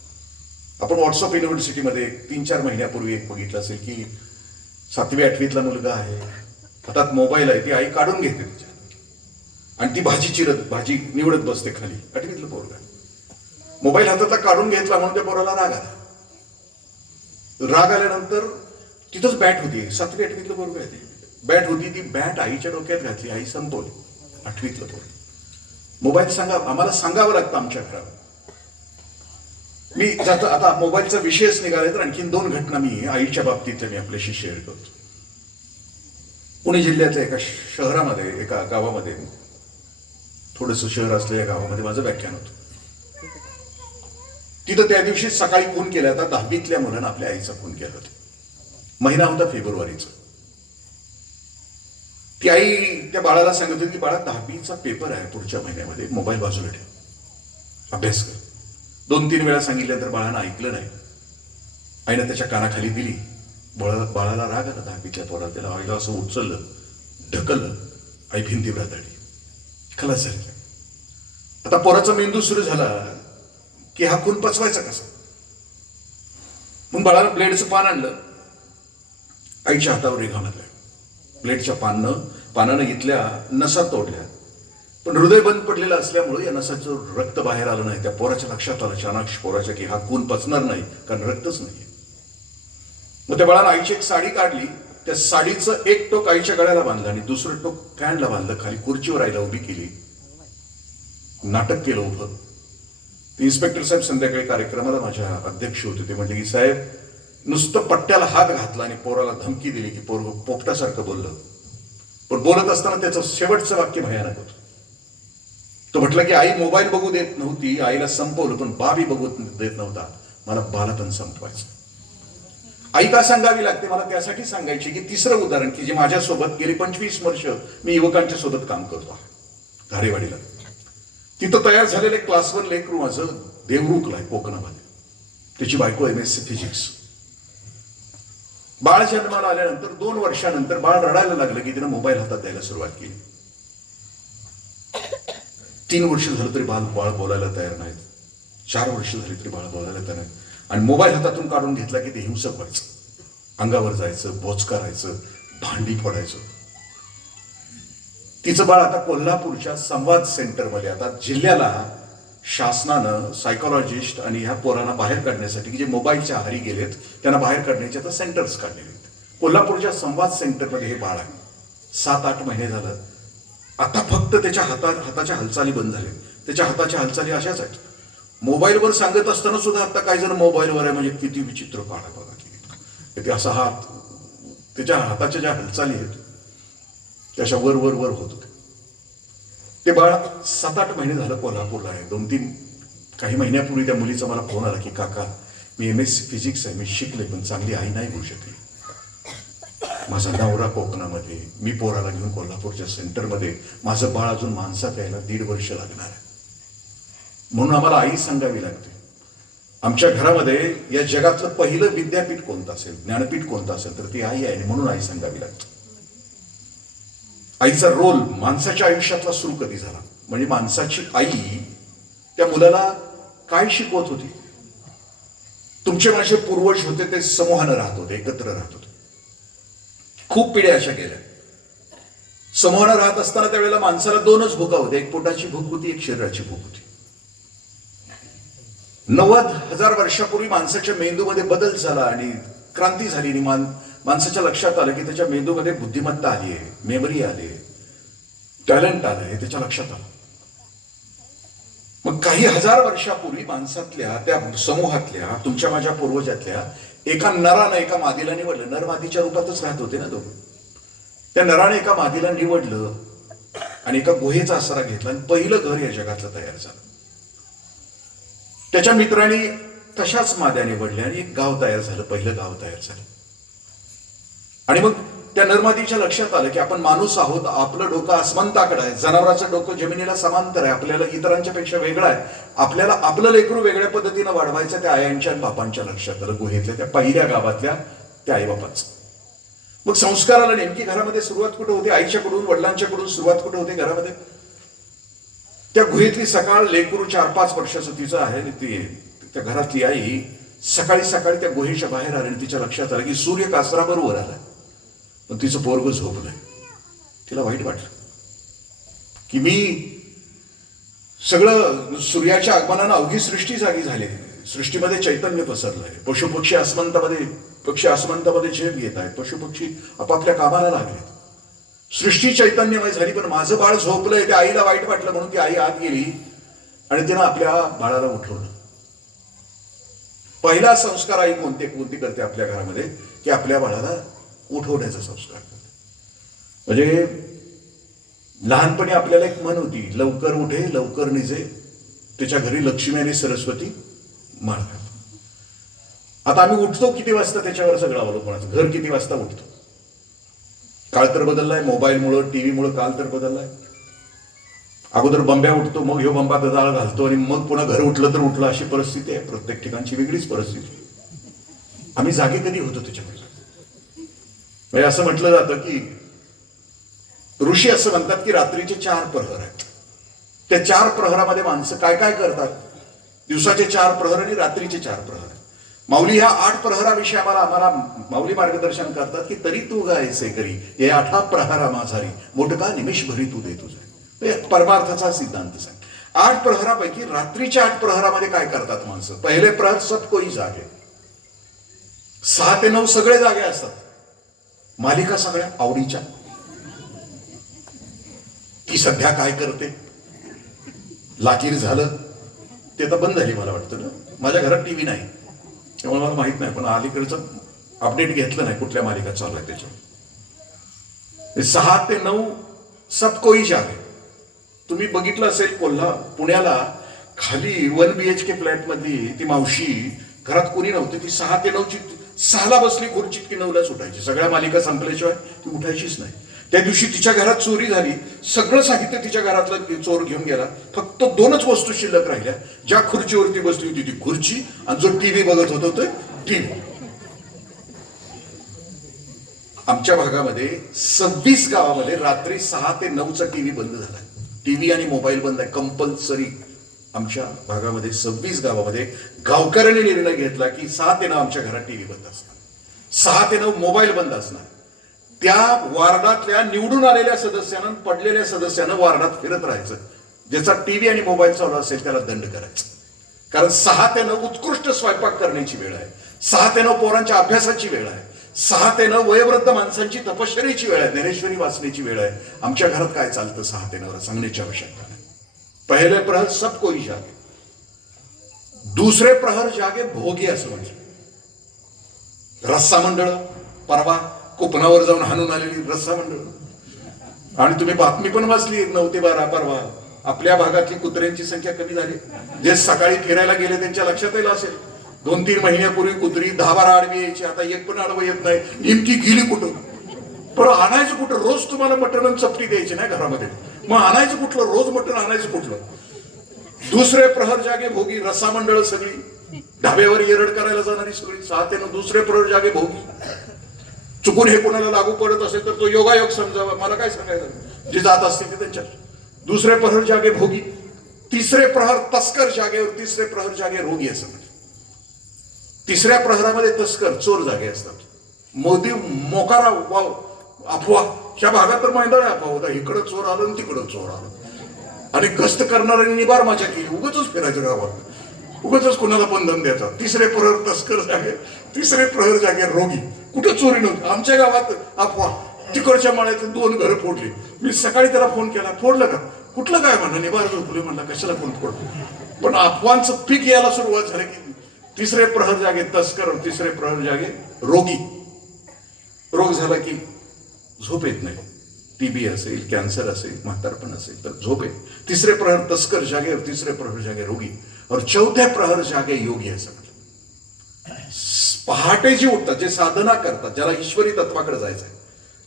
आपण व्हॉट्सअप युनिव्हर्सिटीमध्ये 3-4 महिन्यापूर्वी एक बघितलं असेल की 7वी-8वीतला मुलगा आहे, हातात मोबाईल आहे, ती आई काढून घेते तिच्या आणि ती भाजी निवडत बसते खाली. 8वीतलं पोरगा मोबाईल हातातला काढून घेतला म्हणून त्या पोराला राग आला. राग आल्यानंतर तिथंच बॅट होती, 7वी-8वीतलं पोरगा आहे, बॅट होती, ती बॅट आईच्या डोक्यात घातली, आई संपवली. 8वीतलं पोरगा. मोबाईल आम्हाला सांगावं लागतं आमच्या घरात. मी जातो आता, मोबाईलचा विषयच निघाला तर आणखीन 2 घटना मी आईच्या बाबतीतल्या मी आपल्याशी शेअर करतो. पुणे जिल्ह्यातल्या एका शहरामध्ये, एका गावामध्ये, थोडंसं शहर असलेल्या गावामध्ये माझं व्याख्यान होतं. तिथं त्या दिवशी सकाळी खून केला होता. 10वीतल्या मुलानं आपल्या आईचा खून केला होता. महिना होता फेब्रुवारीचा. ती आई त्या बाळाला सांगत होती की बाळा 10वीचा पेपर आहे पुढच्या महिन्यामध्ये, मोबाईल बाजूला ठेव, अभ्यास कर. 2-3 वेळा सांगितल्यानंतर बाळानं ऐकलं नाही. आईनं त्याच्या कानाखाली दिली. बाळाला राग आला 10वीच्या पोराला. त्याला आईला असं उचललं, ढकललं, आई भिंतीवर आदळली, खलास झाली. आता पोराचा मेंदू सुरू झाला की हा खून पचवायचा कसा. मग बाळानं ब्लेडचं पान आणलं, आईच्या हातावर रेघा मारल्या. ब्लेडच्या पानानं इथल्या नसा तोडल्या, पण हृदय बंद पडलेलं असल्यामुळे या नसाचं रक्त बाहेर आलं नाही. त्या पोराच्या लक्षात आलं, चाणाक्ष पोराच्या, की हा खून पचणार नाही कारण रक्तच नाही. मग त्या बाळानं आईची एक साडी काढली, त्या साडीचं एक टोक आईच्या गळ्याला बांधलं आणि दुसरं टोक फॅनला बांधलं. खाली खुर्चीवर आईला उभी केली, नाटक केलं उभं. इन्स्पेक्टर साहेब संध्याकाळी कार्यक्रमाला माझ्या अध्यक्ष होते. ते म्हटले की साहेब, नुसतं पट्ट्याला हात घातला आणि पोराला धमकी दिली की पोरग पोपटासारखं बोललं. पण बोलत असताना त्याचं शेवटचं वाक्य भयानक होतं. तो म्हटलं की आई मोबाईल बघू देत नव्हती, आईला संपवलं, पण बाबी बघू देत नव्हता, मला बाला पण संपवायचं. आई का सांगावी लागते मला त्यासाठी सांगायची की 3रं उदाहरण की जे माझ्यासोबत गेली 25 वर्ष मी युवकांच्या सोबत काम करतो धारेवाडीला. तिथं तयार झालेले क्लास 1 लेकरू माझं देवरुखला आहे कोकणामध्ये. त्याची बायको MSc फिजिक्स. बाळ जन्माला आल्यानंतर 2 वर्षानंतर बाळ रडायला लागलं की तिनं मोबाईल हातात द्यायला सुरुवात केली. 3 वर्ष झालं तरी बाळ बोलायला तयार नाहीत. 4 वर्ष झाली तरी बाळ बोलायला तयार नाही. आणि मोबाईल हातातून काढून घेतला की ते हिंसक व्हायचं, अंगावर जायचं, बोचकारायचं, भांडी फोडायचं. तिचं बाळ आता कोल्हापूरच्या संवाद सेंटरमध्ये, आता जिल्ह्याला शासनानं सायकोलॉजिस्ट आणि ह्या पोरांना बाहेर काढण्यासाठी की जे मोबाईलच्या आहारी गेलेत त्यांना बाहेर काढण्याचे आता सेंटर्स काढलेले आहेत. कोल्हापूरच्या संवाद सेंटरमध्ये हे बाळ आहे. 7-8 महिने झालं. आता फक्त त्याच्या हाताच्या हालचाली बंद झाल्या. त्याच्या हाताच्या हालचाली अशाच आहेत. मोबाईलवर सांगत असताना सुद्धा आता काही जण मोबाईलवर आहे म्हणजे किती विचित्र काढा बघा की ते असा हात, त्याच्या हाताच्या ज्या हालचाली आहेत त्याच्या वर वर वर होत होते. ते बाळ 7-8 महिने झालं कोल्हापूरला आहे. 2-3 काही महिन्यापूर्वी त्या मुलीचा मला फोन आला की काका मी MSc फिजिक्स आहे, मी शिकले पण चांगली आई नाही होऊ शकली. माझा नवरा कोकणामध्ये, मी पोराला घेऊन कोल्हापूरच्या सेंटरमध्ये, माझं बाळ अजून माणसात यायला 1.5 वर्ष लागणार आहे. म्हणून आम्हाला आई सांगावी लागते. आमच्या घरामध्ये या जगातलं पहिलं विद्यापीठ कोणतं असेल, ज्ञानपीठ कोणतं असेल तर ती आई आहे आणि म्हणून आई सांगावी लागते. आईचा रोल माणसाच्या आयुष्यातला सुरू कधी झाला म्हणजे माणसाची आई त्या मुलाला काय शिकवत होती. तुमचे माझे पूर्वज होते ते समूहानं राहत होते, एकत्र राहत होते. खूप पिढ्या अशा गेल्या. समूहानं राहत असताना त्यावेळेला माणसाला 2च भुका होत्या, एक पोटाची भूक होती, एक शरीराची भूक होती. 90,000 वर्षापूर्वी माणसाच्या मेंदूमध्ये बदल झाला आणि क्रांती झाली आणि माणसाच्या लक्षात आलं की त्याच्या मेंदूमध्ये बुद्धिमत्ता आली आहे, मेमरी आली आहे, टॅलेंट आलं आहे, त्याच्या लक्षात आलं. मग काही 1000 वर्षापूर्वी माणसातल्या त्या समूहातल्या तुमच्या माझ्या पूर्वजातल्या एका नरानं एका मादीला निवडलं. नर मादीच्या रूपातच राहत होते ना दोघं. त्या नराने एका मादीला निवडलं आणि एका गुहेचा आसरा घेतला आणि पहिलं घर या जगातलं तयार झालं. त्याच्या मित्रांनी तशाच माद्या निवडल्या आणि एक गाव तयार झालं, पहिलं गाव तयार झालं. आणि मग त्या नरमादीच्या लक्षात आलं की आपण माणूस आहोत, आपलं डोकं आसमंताकडे आहे, जनावराचं डोकं जमिनीला समांतर आहे, आपल्याला इतरांच्या पेक्षा वेगळं आहे, आपल्याला आपलं लेकरू वेगळ्या पद्धतीनं वाढवायचं. त्या आयांच्या आणि बापांच्या लक्षात आलं, गुहेतल्या त्या पहिल्या गावातल्या त्या आई बापाचं. मग संस्काराला नेमकी घरामध्ये सुरुवात कुठे होते? आईच्याकडून, वडिलांच्याकडून सुरुवात कुठे होते घरामध्ये? त्या गुहेतली सकाळ, लेकरू 4-5 वर्षाचं तिचं आहे आणि ती त्या घरातली आई सकाळी सकाळी त्या गुहेच्या बाहेर आली आणि तिच्या लक्षात आलं की सूर्य कासराबरोबर आला पण तिचं पोरग झोपलंय. तिला वाईट वाटलं की मी सगळं सूर्याच्या आगमनानं अवघी सृष्टी जागी झाली, सृष्टीमध्ये चैतन्य पसरलंय, पशुपक्षी आसमंतामध्ये झेप घेत आहेत, पशुपक्षी आपापल्या कामाला लागले, सृष्टी चैतन्यमय झाली, पण माझं बाळ झोपलंय. त्या आईला वाईट वाटलं म्हणून ती आई आत गेली आणि तिनं आपल्या बाळाला उठवलं. पहिला संस्कार आई कोणती करते आपल्या घरामध्ये की आपल्या बाळाला उठवण्याचा संस्कार करते. म्हणजे लहानपणी आपल्याला एक म्हण होती, लवकर उठे लवकर निजे, त्याच्या घरी लक्ष्मी आणि सरस्वती माळतात. आता आम्ही उठतो किती वाजता त्याच्यावर सगळं अवलंबून. घर किती वाजता उठतो? काळ तर बदललाय, मोबाईलमुळं, टीव्हीमुळं काळ तर बदललाय. अगोदर बंब्या उठतो, मग ह्यो बंबा जाळ घालतो आणि मग पुन्हा घर उठलं तर उठलं, अशी परिस्थिती आहे. प्रत्येक ठिकाणची वेगळीच परिस्थिती. आम्ही जागे कधी होतो त्याच्यामुळे? म्हणजे असं म्हटलं जातं की ऋषी असं म्हणतात की रात्रीचे 4 प्रहर आहेत. त्या 4 प्रहरामध्ये माणसं काय काय करतात? दिवसाचे 4 प्रहर आणि रात्रीचे 4 प्रहर. माऊली ह्या 8 प्रहराविषयी आम्हाला माऊली मार्गदर्शन करतात की तरी तू गायचे करी हे 8 प्रहरा माझारी मोठका निमिष भरी तू दे तुझे. परमार्थाचा सिद्धांत सांग. 8 प्रहरापैकी रात्रीच्या 8 प्रहरामध्ये काय करतात माणसं? पहिले प्रहर सब कोई जागे, 6 ते 9 सगळे जागे असतात. मालिका सगळ्या आवडीच्या. ती सध्या काय करते? लाकीर झालं ते तर बंद झाली मला वाटतं ना. माझ्या घरात टीव्ही नाही त्यामुळे मला माहित नाही, पण अलीकडचं अपडेट घेतलं नाही कुठल्या मालिका चालू आहे त्याच्यावर. 6 ते 9 सब कोई जागे. तुम्ही बघितलं असेल पुण्याला खाली 1 BHK फ्लॅट मधली ती मावशी, घरात कोणी नव्हती, ती 6 ते 9 6ला बसली खुर्चीत की 9लाच उठायची. सगळ्या मालिका संपल्याशिवाय ती उठायचीच नाही. त्या दिवशी तिच्या घरात चोरी झाली, सगळं साहित्य तिच्या घरातलं चोर घेऊन गेला. फक्त 2च वस्तू शिल्लक राहिल्या. ज्या खुर्चीवरती बसली होती ती खुर्ची, आणि जो टीव्ही बघत होता तो टीव्ही. आमच्या भागामध्ये 26 गावामध्ये रात्री 6 ते 9चा टीव्ही बंद झाला. टीव्ही आणि मोबाईल बंद आहे कंपल्सरी. आमच्या भागामध्ये 26 गावामध्ये गावकऱ्यांनी निर्णय घेतला की 6 ते 9 आमच्या घरात टीव्ही बंद असणार, 6 ते 9 मोबाईल बंद असणार. त्या वार्डातल्या निवडून आलेल्या सदस्यांना, पडलेल्या सदस्यांना वार्डात फिरत राहायचं. ज्याचा टीव्ही आणि मोबाईल चालू असेल त्याला दंड करायचा. कारण 6 ते 9 उत्कृष्ट स्वयंपाक करण्याची वेळ आहे, 6 ते 9 पोरांच्या अभ्यासाची वेळ आहे, 6 ते 9 वयोवृद्ध माणसांची तपश्चर्येची वेळ आहे, ज्ञानेश्वरी वाचण्याची वेळ आहे. आमच्या घरात काय चालतं 6 ते 9 सांगण्याची आवश्यकता नाही. पहिले प्रहर सब कोई जागे, दुसरे प्रहर जागे भोगी असं म्हणजे. रस्सा मंडळ परवा कोकणावर जाऊन हाणून आलेली रस्सा मंडळ. आणि तुम्ही बातमी पण वाचली 9 ते 12 परवा. आपल्या भागातली कुत्र्यांची संख्या कमी झाली. जे सकाळी फिरायला गेले त्यांच्या लक्षात येईल असेल, 2-3 महिन्यापूर्वी कुत्री 10-12 आडवी यायची, आता एक पण आडवं येत नाही. नेमकी गेली कुठं? पण आणायचं कुठं? रोज तुम्हाला मटण आणि चपटी द्यायची नाही घरामध्ये, मग आणायचं कुठलं? रोज मटण आणायचं कुठलं? दुसरे प्रहर जागे भोगी, रस्सा मंडळ सगळी, ढाब्यावर येरड करायला जाणारी सगळी. 6 ते 9 दुसरे प्रहर जागे भोगी. चुकून हे कोणाला लागू पडत असेल तर तो योगायोग समजावा, मला काय सांगायचं. जे जात असतील ते त्यांच्या. दुसरे प्रहर जागे भोगी, तिसरे प्रहर तस्कर जागेवर, तिसरे प्रहर जागे रोगी असं म्हणजे. तिसऱ्या प्रहरामध्ये तस्कर चोर जागे असतात. मोदी मोकारा वाव अफवा, ह्या भागात तर मैदान अफवा होता, इकडं चोर आलं आणि तिकडं चोर आलं. आणि गस्त करणाऱ्यांनी निबार माझ्या केली, उगाच फिरायचं गावात, उगाच कोणाला बंधन द्यायचा. तिसरे प्रहर तस्कर जागे, तिसरे प्रहर जागे रोगी. कुठं चोरी नव्हती आमच्या गावात. अफवा, तिकडच्या माळ्यात 2 घरं फोडली. मी सकाळी त्याला फोन केला, फोडलं का? कुठलं काय म्हणलं, निबार झोपले म्हणला, कशाला फोन फोडतो. पण अफवांचं पीक यायला सुरुवात झाली की तिसरे प्रहर जागे तस्कर, तिसरे प्रहर जागे रोगी. रोग झाला की झोप येत नाही. टीबी असेल, कॅन्सर असेल, म्हातारपण असेल तर झोप येत. तिसरे प्रहर तस्कर जागे, तिसरे प्रहर जागे रोगी, और चौथे प्रहर जागे योगी असं म्हटलं. पहाटे जे उठतात, जे साधना करतात, ज्याला ईश्वरी तत्वाकडे जायचं आहे,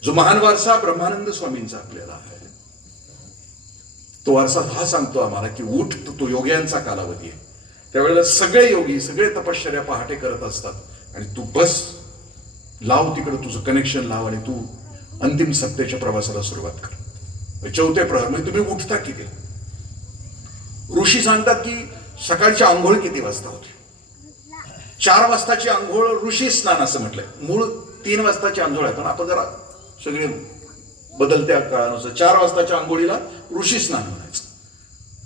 जो महान वारसा ब्रह्मानंद स्वामींचा आपल्याला आहे, तो वारसा हा सांगतो आम्हाला की उठ, तो योग्यांचा कालावधी आहे. त्यावेळेला सगळे योगी, सगळे तपश्चर्या पहाटे करत असतात. आणि तू बस लाव तिकडं तुझं कनेक्शन लाव आणि तू अंतिम सत्तेच्या प्रवासाला सुरुवात कर. चौथे प्रहर म्हणजे तुम्ही उठता किती? ऋषी सांगतात की सकाळची आंघोळ किती वाजता होते? 4 वाजताची आंघोळ ऋषी स्नान असं म्हटलंय. मूळ 3 वाजताची आंघोळ आहे, पण आपण जरा सगळे बदलत्या काळानुसार 4 वाजताच्या आंघोळीला ऋषी स्नान म्हणायचं,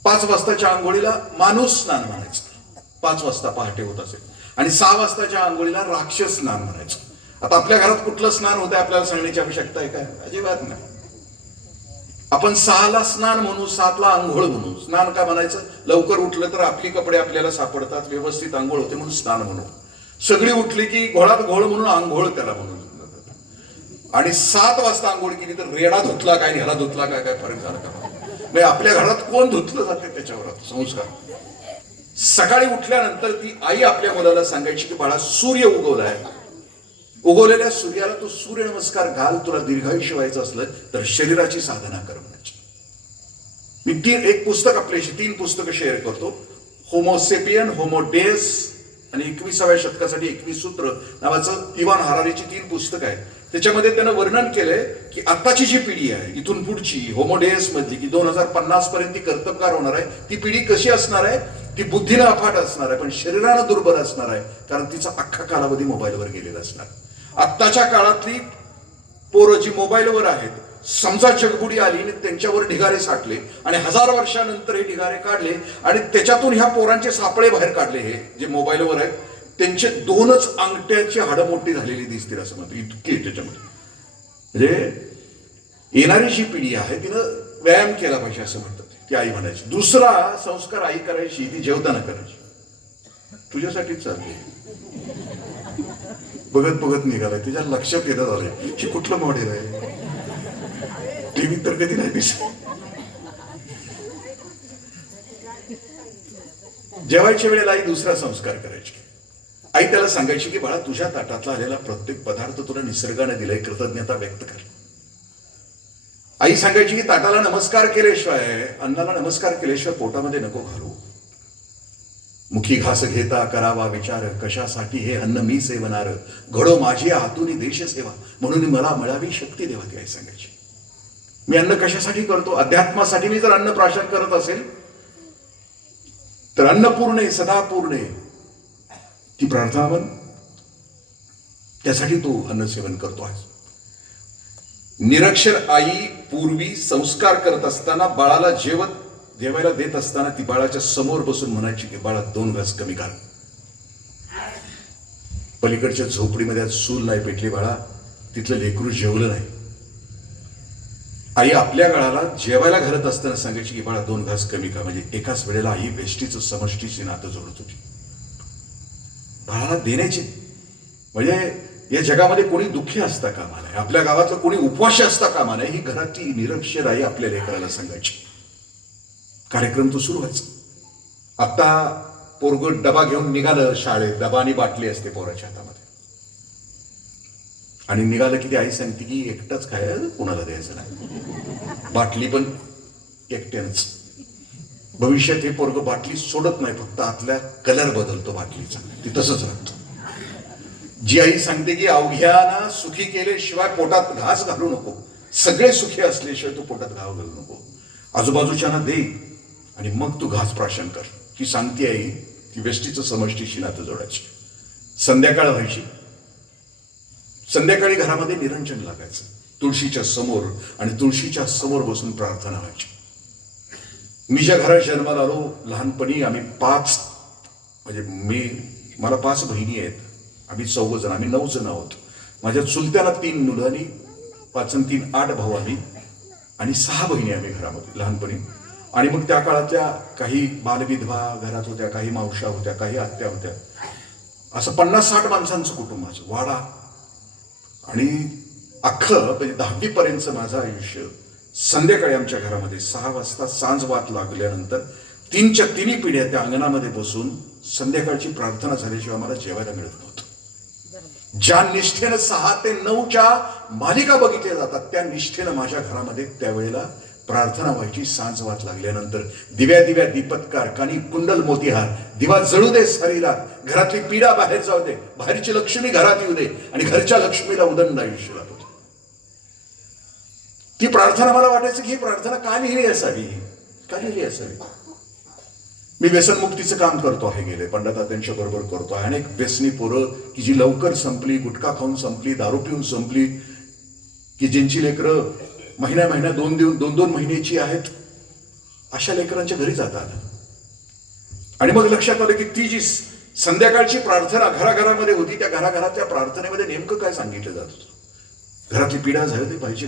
5 वाजताच्या आंघोळीला माणूस स्नान म्हणायचं, 5 वाजता पहाटे होत असेल. आणि 6 वाजताच्या आंघोळीला राक्षस स्नान म्हणायचं. आता आपल्या घरात कुठलं स्नान होतं आपल्याला सांगण्याची आवश्यकता आहे काय? अजिबात नाही. आपण 6ला स्नान म्हणू, 7ला आंघोळ म्हणू. स्नान का म्हणायचं? लवकर उठलं तर आपली कपडे आपल्याला सापडतात, व्यवस्थित आंघोळ होते म्हणून स्नान म्हणू. सगळी उठली की घोळात घोळ म्हणून आंघोळ त्याला म्हणून. आणि 7 वाजता आंघोळ केली तर रेडा धुतला काय, ह्याला धुतला काय, काय फरक झाला का? म्हणजे आपल्या घरात कोण धुतलं जाते त्याच्यावर संस्कार. सकाळी उठल्यानंतर ती आई आपल्या मुलाला सांगायची की बाळा सूर्य उगवलाय, उगवलेल्या सूर्याला तू सूर्य नमस्कार घाल, तुला दीर्घायुष्य व्हायचं असलं तर शरीराची साधना कर म्हणायची. मी एक पुस्तक आपल्याशी 3 पुस्तकं शेअर करतो. होमोसेपियन, होमोडेस आणि 21व्या शतकासाठी 21 सूत्र नावाचं इव्हान हरारीची 3 पुस्तकं आहेत. त्याच्यामध्ये त्यानं वर्णन केलंय की आताची जी पिढी आहे इथून पुढची होमोडेस मधली की 2050 पर्यंत ती कर्तबगार होणार आहे, ती पिढी कशी असणार आहे? ती बुद्धीनं अफाट असणार आहे पण शरीरानं दुर्बल असणार आहे, कारण तिचा अख्खा कालावधी मोबाईलवर गेलेला असणार. आत्ताच्या काळातली पोरं जी मोबाईलवर आहेत, समजा जगबुडी आली आणि त्यांच्यावर ढिगारे साठले आणि 1000 वर्षानंतर हे ढिगारे काढले आणि त्याच्यातून ह्या पोरांचे सापळे बाहेर काढले, हे जे मोबाईलवर आहेत त्यांचे 2च अंगठ्याची हाडं मोठी झालेली दिसतील असं म्हणतो, इतके त्याच्यामध्ये. म्हणजे येणारी जी पिढी आहे तिनं व्यायाम केला पाहिजे असं म्हणतात ती आई म्हणायची. दुसरा संस्कार आई करायची ती जेवताना करायची. तुझ्यासाठीच चालली, बघत बघत निघालाय, तिच्या लक्षात येणं झालंय की कुठलं मॉडेल आहे. टीव्ही तर कधी नाही दिसत. जेवायच्या वेळेला आई दुसरा संस्कार करायची. आई त्याला सांगायची की बाळा तुझ्या ताटातला आलेला प्रत्येक पदार्थ तुला निसर्गाने दिलाय, कृतज्ञता व्यक्त कर. आई सांगायची की ताटाला नमस्कार केल्याशिवाय, अन्नाला नमस्कार केल्याशिवाय पोटामध्ये नको घालू. मुखी घास घेता करावा विचार, कशासाठी हे अन्न मी सेवनार, घडो माझी हातून देश सेवा, म्हणून मला मिळावी शक्ती देवा, ती आई सांगायची. मी अन्न कशासाठी करतो? अध्यात्मासाठी. मी जर अन्न प्राशन करत असेल तर अन्नपूर्णे सदा पूर्णे ती प्रार्थना म्हण, त्यासाठी तू अन्न सेवन करतो आहेस. निरक्षर आई पूर्वी संस्कार करत असताना बाळाला जेवायला देत असताना ती बाळाच्या समोर बसून म्हणायची की बाळा 2 घास कमी कर. पलीकडच्या झोपडीमध्ये आज चूल नाही पेटली बाळा, तिथलं लेकरू जेवलं नाही. आई आपल्या बाळाला जेवायला घालत असताना सांगायची की बाळा 2 घास कमी कर. म्हणजे एकाच वेळेला आई वेष्टीचं समष्टीची नातं जोडत होती. बाळाला देण्याची, म्हणजे या जगामध्ये कोणी दुःखी असता कामा नये, आपल्या गावातलं कोणी उपवाशी असता कामा नये, ही घरातली निरक्षर आई आपल्या लेकराला सांगायची. कार्यक्रम तो सुरू व्हायचा. आता पोरग डबा घेऊन निघालं शाळेत, डबा आणि बाटली असते पोराच्या हातामध्ये, आणि निघालं की ती आई सांगते की एकटाच खायला कोणाला द्यायचं नाही, बाटली पण एकट्यानंच. भविष्यात हे पोरग बाटली सोडत नाही, फक्त आतल्या कलर बदलतो बाटलीचा, ती तसंच राहतो. जी आई सांगते की अवघ्याना सुखी केल्याशिवाय पोटात घास घालू नको, सगळे सुखी असल्याशिवाय तू पोटात घाव घालू नको, आजूबाजूच्यांना दे आणि मग तू घास प्राशन कर, ही सांगते आई. ती वेष्टीचं समष्टीशी नातं जोडायची. संध्याकाळ व्हायची. संध्याकाळी घरामध्ये निरंजन लागायचं तुळशीच्या समोर, आणि तुळशीच्या समोर बसून प्रार्थना व्हायची. मी ज्या घरात जन्माला आलो लहानपणी, आम्ही 5, म्हणजे मला 5 बहिणी आहेत, आम्ही 14 जण, आम्ही 9 जण आहोत. माझ्या चुलत्याला 3 मुलं आणि 5 आणि 3 8 भाऊ आम्ही, आणि 6 बहिणी आम्ही घरामध्ये लहानपणी. आणि मग त्या काळातल्या काही बालविधवा घरात होत्या, काही मावशा होत्या, काही आत्या होत्या, असं 50-60 माणसांचं कुटुंबाचं वाडा. आणि अख्खं म्हणजे 10वी पर्यंतचं माझं आयुष्य संध्याकाळी आमच्या घरामध्ये 6 वाजता सांज वात लागल्यानंतर 3च्या 3 पिढ्या त्या अंगणामध्ये बसून संध्याकाळची प्रार्थना झाल्याशिवाय मला जेवायला मिळत नव्हतं. ज्या निष्ठेनं 6 ते 9च्या मालिका बघितल्या जातात, त्या निष्ठेनं माझ्या घरामध्ये त्यावेळेला प्रार्थना व्हायची. सांज वात लागल्यानंतर दिव्या दिव्या दीपत्कार, कानी कुंडल मोतीहार, दिवा जळू दे शरीरात, घरातली पीडा बाहेर जाऊ दे, बाहेरची लक्ष्मी घरात येऊ दे, आणि घरच्या लक्ष्मीला उदंड आयुष्य लाभू दे. ती प्रार्थना मला वाटायचं की ही प्रार्थना का लिहिली असावी, का लिहिली असावी. मी व्यसनमुक्तीचं काम करतो आहे, गेले पंडिता त्यांच्या बरोबर करतो आहे. अनेक व्यसनी पोरं की जी लवकर संपली, गुटखा खाऊन संपली, दारू पिऊन संपली, की ज्यांची लेकरं महिन्या 2 महिन्याची आहेत, अशा लेकरांच्या घरी जातात. आणि मग लक्षात आलं की ती जी संध्याकाळची प्रार्थना घराघरामध्ये होती, त्या घराघरातल्या प्रार्थनेमध्ये नेमकं काय सांगितलं जात होतं. घरातली पीडा झाली पाहिजे,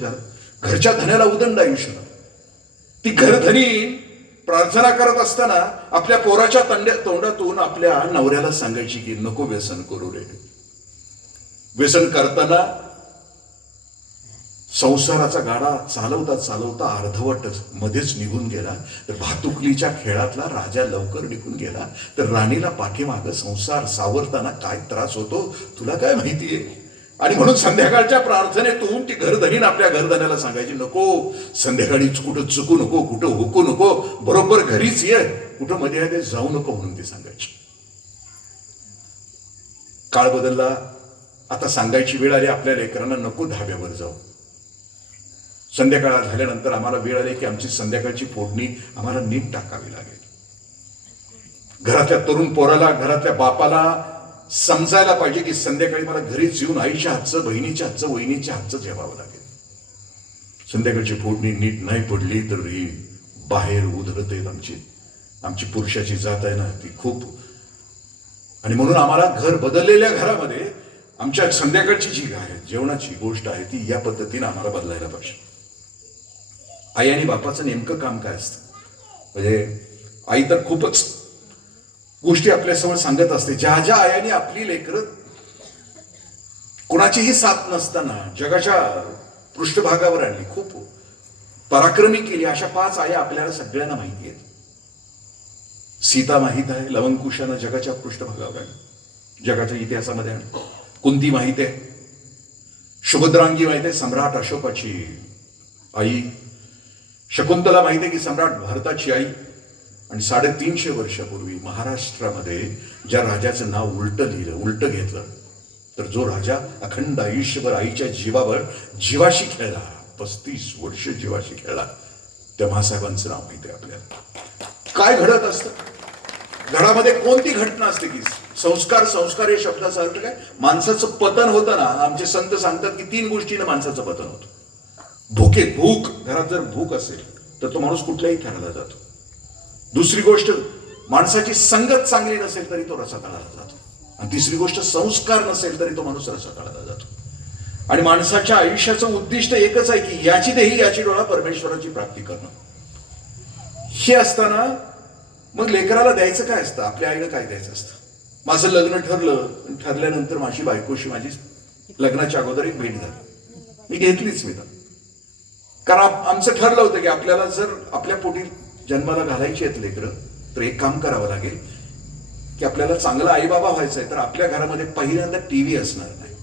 घरच्या धन्याला उदंड आयुष्य. ती घरधनी प्रार्थना करत असताना आपल्या पोराच्या तोंडातून आपल्या नवऱ्याला सांगायची की नको व्यसन करू रे. व्यसन करताना संसाराचा गाडा चालवता चालवता अर्धवटच मध्येच निघून गेला तर भातुकलीच्या खेळातला राजा लवकर निघून गेला तर राणीला पाठीमागं संसार सावरताना काय त्रास होतो तुला काय माहितीये. आणि म्हणून संध्याकाळच्या प्रार्थनेतून ती घरधनीन आपल्या घरधन्याला सांगायची नको संध्याकाळी कुठं चुकू नको, कुठं हुकू नको, बरोबर घरीच ये, कुठं मध्ये मध्ये जाऊ नको म्हणून ती सांगायची. काळ बदलला, आता सांगायची वेळ आली आपल्या लेकरांना नको धाब्यावर जाऊ. संध्याकाळ झाल्यानंतर आम्हाला वेळ आली की आमची संध्याकाळची फोडणी आम्हाला नीट टाकावी लागेल. घरातल्या तरुण पोराला, घरातल्या बापाला समजायला पाहिजे की संध्याकाळी मला घरीच येऊन आईच्या हातचं, बहिणीच्या हातचं, वहिनीच्या हातचं जेवावं लागेल. संध्याकाळची फोडणी नीट नाही पडली तर ही बाहेर उधळत आहेत आमची पुरुषाची जात आहे ना ती खूप. आणि म्हणून आम्हाला घर बदललेल्या घरामध्ये आमच्या संध्याकाळची जी आहे जेवणाची गोष्ट आहे ती या पद्धतीने आम्हाला बदलायला पाहिजे. आई आणि बापाचं नेमकं काम काय असतं, म्हणजे आई तर खूपच गोष्टी आपल्यासमोर सांगत असते. ज्या ज्या आयाने आपली लेकरं कुणाचीही साथ नसताना जगाच्या पृष्ठभागावर आणली, खूप पराक्रमी केली, अशा 5 आया आपल्याला सगळ्यांना माहिती आहेत. सीता माहित आहे, लवंकुशानं जगाच्या पृष्ठभागावर आणली, जगाच्या इतिहासामध्ये आणली. कुंती माहित आहे, सुभद्रांगी माहित आहे, सम्राट अशोकाची आई शकुंतला माहिती आहे की सम्राट भारताची आई, आणि 350 वर्षापूर्वी महाराष्ट्रामध्ये ज्या राजाचं नाव उलट घेतलं, तर जो राजा अखंड आयुष्यभर आईच्या जीवावर जीवाशी खेळला, 35 वर्ष जीवाशी खेळला, त्या महासाहेबांचं नाव माहिती आहे आपल्याला. काय घडत असतं घरामध्ये, कोणती घटना असते की संस्कार या शब्दाचा अर्थ काय, माणसाचं पतन होतं ना. आमचे संत सांगतात की 3 गोष्टीनं माणसाचं पतन होतं. भूक, घरात जर भूक असेल तर तो माणूस कुठल्याही थराला जातो. दुसरी गोष्ट, माणसाची संगत चांगली नसेल तरी तो रसातळाला जातो. आणि तिसरी गोष्ट, संस्कार नसेल तरी तो माणूस रसातळाला जातो. आणि माणसाच्या आयुष्याचं उद्दिष्ट एकच आहे की याची देही याची डोळा परमेश्वराची प्राप्ती करणं. हे असताना मग लेकराला द्यायचं काय असतं, आपल्या आईला काय द्यायचं असतं. माझं लग्न ठरल्यानंतर माझी बायकोशी माझी लग्नाच्या अगोदर एक भेट झाली, मी घेतलीच मी तर. कारण आमचं ठरलं होतं की आपल्याला जर आपल्या पोटी जन्माला घालायची आहेत लेकरं, तर एक काम करावं लागेल की आपल्याला चांगला आई बाबा व्हायचंय, तर आपल्या घरामध्ये पहिल्यांदा टीव्ही असणार नाही.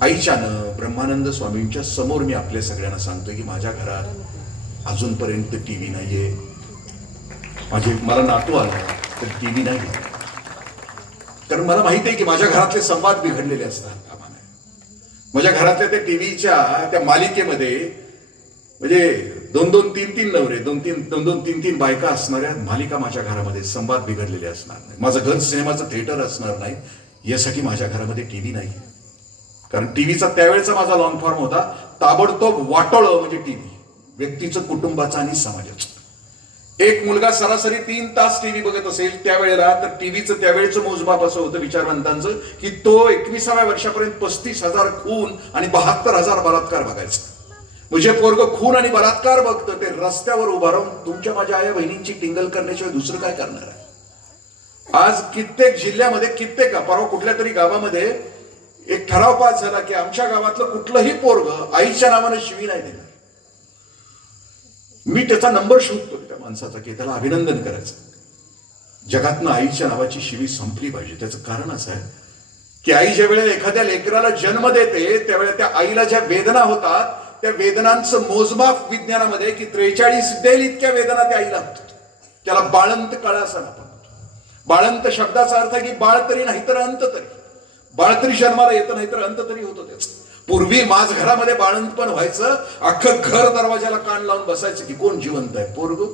आईच्यानं ब्रह्मानंद स्वामींच्या समोर मी आपल्या सगळ्यांना सांगतोय की माझ्या घरात अजूनपर्यंत टीव्ही नाहीये. मला नातू आला तर टीव्ही नाही, कारण मला माहिती आहे की माझ्या घरातले संवाद बिघडलेले असतात कामा नये. माझ्या घरातल्या त्या टीव्हीच्या त्या मालिकेमध्ये म्हणजे 2-2, 3-3 नवरे, 2-2, 3-3 बायका असणाऱ्या मालिका माझ्या घरामध्ये, संवाद बिघडलेले असणार नाही. माझं घर सिनेमाचं थिएटर असणार नाही. यासाठी माझ्या घरामध्ये टीव्ही नाही. कारण टीव्हीचा त्यावेळेचा माझा लॉंग फॉर्म होता, ताबडतोब वाटोळं म्हणजे टीव्ही, व्यक्तीचं, कुटुंबाचं आणि समाजाचं. एक मुलगा सरासरी 3 तास टीव्ही बघत असेल त्यावेळेला, तर टीव्हीचं त्यावेळेचं मोजमाप असं होतं विचारवंतांचं की तो 21व्या वर्षापर्यंत 35,000 खून आणि 72,000 बलात्कार बघायचा. म्हणजे पोरग खून आणि बलात्कार बघतं, ते रस्त्यावर उभा राहून तुमच्या माझ्या आया बहिणींची टिंगल करण्याशिवाय दुसरं काय करणार आहे. आज कित्येक जिल्ह्यामध्ये, परवा कुठल्या तरी गावामध्ये एक ठराव पास झाला की आमच्या गावातलं कुठलंही पोरग आईच्या नावानं शिवी नाही देणार. मी त्याचा नंबर शोधतो त्या माणसाचा की त्याला अभिनंदन करायचं. जगातनं आईच्या नावाची शिवी संपली पाहिजे. त्याचं कारण असं आहे की आई ज्या वेळेला एखाद्या लेकराला जन्म देते त्यावेळेला त्या आईला ज्या वेदना होतात, त्या वेदनांचं मोजमाप विज्ञानामध्ये की 43 देल इतक्या वेदना त्या आईला होतात. त्याला बाळंत कळा असं आपण म्हणतो. बाळंत शब्दाचा अर्थ आहे की बाळ तरी नाही तर अंत तरी. बाळ तरी जन्माला येतं नाही तर अंत तरी होतो त्याचं. पूर्वी माझ घरामध्ये बाळंतपण व्हायचं, अख्खं घर दरवाजाला कान लावून बसायचं की कोण जिवंत आहे, पोरग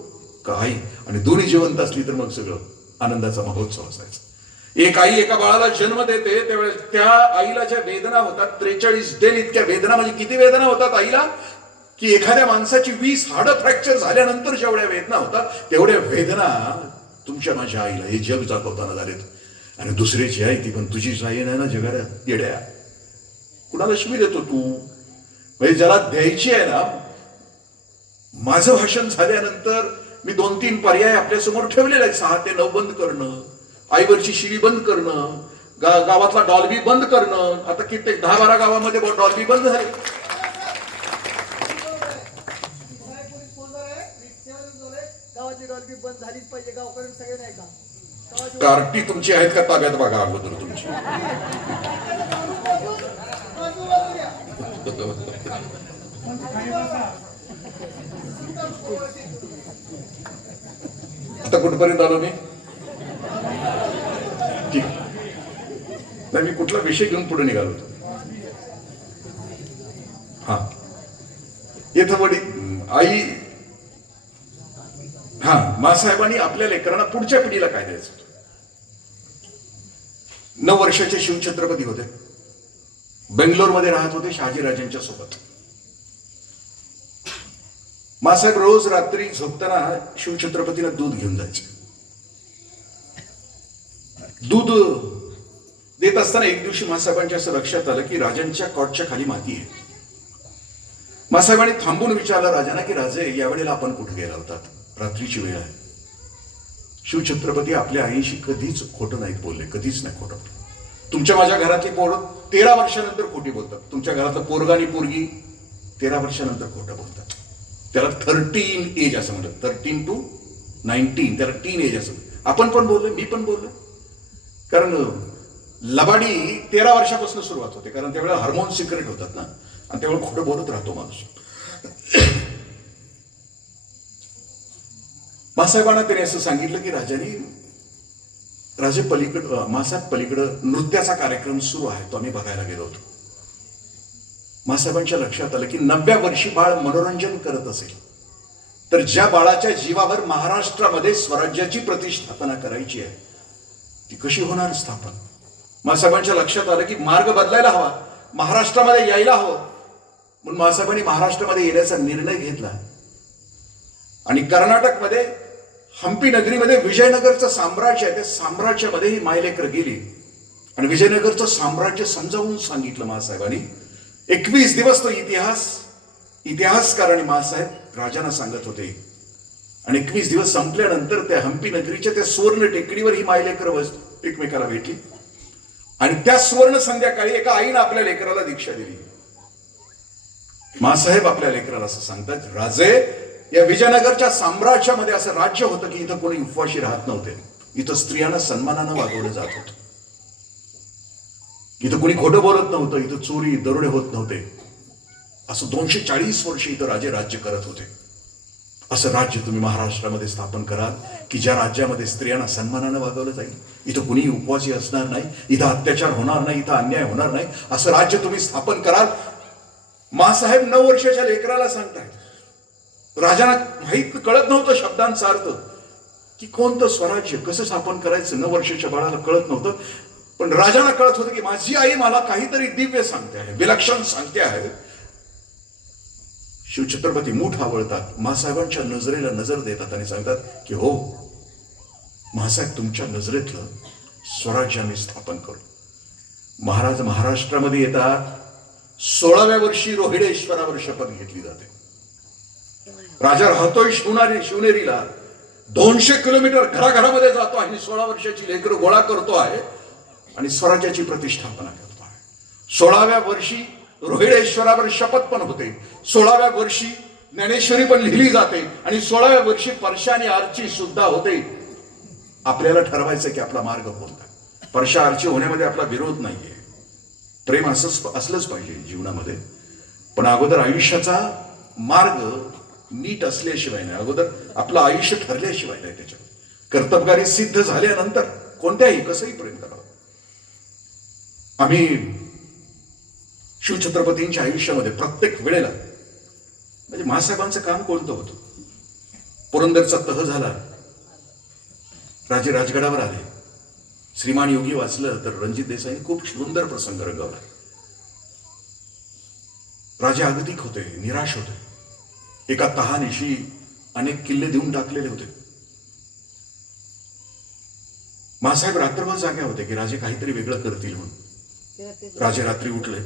का आई, आणि दोन्ही जिवंत असली तर मग सगळं आनंदाचा महोत्सव असायचा. एक आई एका बाळाला जन्म देते त्यावेळेस त्या आईला ज्या वेदना होतात, 43 डेल इतक्या वेदना, म्हणजे किती वेदना होतात आईला की एखाद्या माणसाची 20 हाडं फ्रॅक्चर झाल्यानंतर जेवढ्या वेदना होतात तेवढ्या वेदना तुमच्या माझ्या आईला हे जग दाखवताना झालेत. आणि दुसरी जी आहे ती पण तुझीच आई नाही ना जगाला येड्या. कुणाला शिवी देतो तू, म्हणजे ज्याला द्यायची आहे ना. माझं भाषण झाल्यानंतर मी 2-3 पर्याय आपल्या समोर ठेवलेले आहेत. 6 ते 9 बंद करणं, आईवरची शिवी बंद करणं, गावातला डॉल्बी बंद करणं. आता कित्येक 10-12 गावामध्ये डॉल्बी बंद झाली. कार्टी तुमची आहेत का ताब्यात बघा अगोदर तुमची. आता कुठपर्यंत आलो मी, ठीक नाही, मी कुठला विषय घेऊन पुढे निघालो होतो. हा, येथे वडील आई, हा, मासाहेबांनी आपल्या लेकरांना पुढच्या पिढीला काय द्यायचं होतं. 9 वर्षाचे शिवछत्रपती होते, बेंगलोरमध्ये राहत होते शहाजीराजांच्या सोबत. मासाहेब रोज रात्री झोपताना शिवछत्रपतीला दूध घेऊन जायचे. दूध देत असताना एक दिवशी मासाहेबांच्या असं लक्षात आलं की राजांच्या कॉटच्या खाली माती आहे. मासाहेबांनी थांबून विचारलं राजांना की राजे, यावेळेला आपण कुठे गेला होतात, रात्रीची वेळ आहे. शिवछत्रपती आपल्या आईशी कधीच खोटं नाहीत बोलले, कधीच नाही खोटं. तुमच्या माझ्या घरातली पोरं 13 वर्षानंतर खोटी बोलतात. तुमच्या घरातलं पोरगा आणि पोरगी 13 वर्षानंतर खोटं बोलतात. त्याला 13 एज असं म्हणतात, 13 to 19, त्याला टीन एज असं. आपण पण बोललो, मी पण बोललो. कारण लबाडी 13 वर्षापासून सुरुवात होते, कारण त्यावेळेला हार्मोन सिक्रेट होतात ना, आणि त्यावेळेला खोटं बोलत राहतो माणूस. मासाहेबांना त्याने असं सांगितलं की राजे पलीकडं मासाहेब पलीकडं नृत्याचा कार्यक्रम सुरू आहे, तो आम्ही बघायला गेलो होतो. मासाहेबांच्या लक्षात आलं की 90व्या वर्षी बाळ मनोरंजन करत असेल तर ज्या बाळाच्या जीवावर महाराष्ट्रामध्ये स्वराज्याची प्रतिष्ठापना करायची आहे ती कशी होणार स्थापन. मासाहेबांच्या लक्षात आलं की मार्ग बदलायला हवा, महाराष्ट्रामध्ये यायला हवं. म्हणून मासाहेबांनी महाराष्ट्रामध्ये येण्याचा निर्णय घेतला आणि कर्नाटकमध्ये हंपी नगरीमध्ये विजयनगरचं साम्राज्य आहे, त्या साम्राज्यामध्ये ही मायलेकर गेली आणि विजयनगरचं साम्राज्य समजावून सांगितलं मासाहेबांनी. 21 दिवस तो इतिहासकार आणि मासाहेब राजांना सांगत होते आणि 21 दिवस संपल्यानंतर त्या हंपी नगरीच्या त्या सुवर्ण टेकडीवर ही मायलेकर एकमेकाला भेटली आणि त्या सुवर्ण संध्याकाळी एका आईनं आपल्या लेकराला दीक्षा दिली. मासाहेब आपल्या लेकराला असं सांगतात, राजे, या विजयनगरच्या साम्राज्यामध्ये असं राज्य होतं की इथं कोणी उपवाशी राहत नव्हते, इथं स्त्रियांना सन्मानानं वागवलं जात होतं, इथं कोणी खोटं बोलत नव्हतं, इथं चोरी दरोडे होत नव्हते. असं 240 वर्ष इथं राजे राज्य करत होते. असं राज्य तुम्ही महाराष्ट्रामध्ये स्थापन कराल की ज्या राज्यामध्ये स्त्रियांना सन्मानानं वागवलं जाईल, इथं कुणी उपवासी असणार नाही, इथं अत्याचार होणार नाही, इथं अन्याय होणार नाही, असं राज्य तुम्ही स्थापन कराल. मासाहेब 9 वर्षाच्या लेकराला सांगतायत. राजांना माहीत कळत नव्हतं शब्दांचा अर्थ की कोणतं स्वराज्य कसं स्थापन करायचं. 9 वर्षाच्या बाळाला कळत नव्हतं, पण राजांना कळत होतं की माझी आई मला काहीतरी दिव्य सांगते आहे, विलक्षण सांगते आहे. शिवछत्रपती मूठ आवळतात, मासाहेबांच्या नजरेला नजर देतात आणि सांगतात की हो मासाहेब, तुमच्या नजरेतलं स्वराज्य आम्ही स्थापन करू. महाराज महाराष्ट्रामध्ये येतात. 16व्या वर्षी रोहिडेश्वरावर शपथ घेतली जाते. राजा राहतोय शिवनेरीला, 200 किलोमीटर घराघरामध्ये जातो आणि 16 वर्षाची लेकरं गोळा करतो आहे आणि स्वराज्याची प्रतिष्ठापना करतो आहे. 16व्या वर्षी रोहिडेश्वरावर शपथ पण होते, 16व्या वर्षी ज्ञानेश्वरी पण लिहिली जाते आणि 16व्या वर्षी परशानी आरची सुद्धा होते. आपल्याला ठरवायचं की आपला मार्ग कोणता. परशा आरची होण्यामध्ये आपला विरोध नाहीये, प्रेम असलंच पाहिजे जीवनामध्ये, पण अगोदर आयुष्याचा मार्ग नीट असल्याशिवाय नाही, अगोदर आपलं आयुष्य ठरल्याशिवाय नाही. त्याच्यावर कर्तबगारी सिद्ध झाल्यानंतर कोणत्याही कसंही प्रेम करावं. आम्ही शिवछत्रपतींच्या आयुष्यामध्ये प्रत्येक वेळेला म्हणजे मासाहेबांचं काम कोणतं होतं. पुरंदरचा तह झाला, राजे राजगडावर आले. श्रीमान योगी वाचलं तर रणजित देसाईंनी खूप सुंदर प्रसंग रंगवला. राजे अगतिक होते, निराश होते. एका तहानिशी अनेक किल्ले देऊन टाकलेले होते. मासाहेब रात्रभर जाग्या होते की राजे काहीतरी वेगळं करतील म्हणून. राजे रात्री उठले.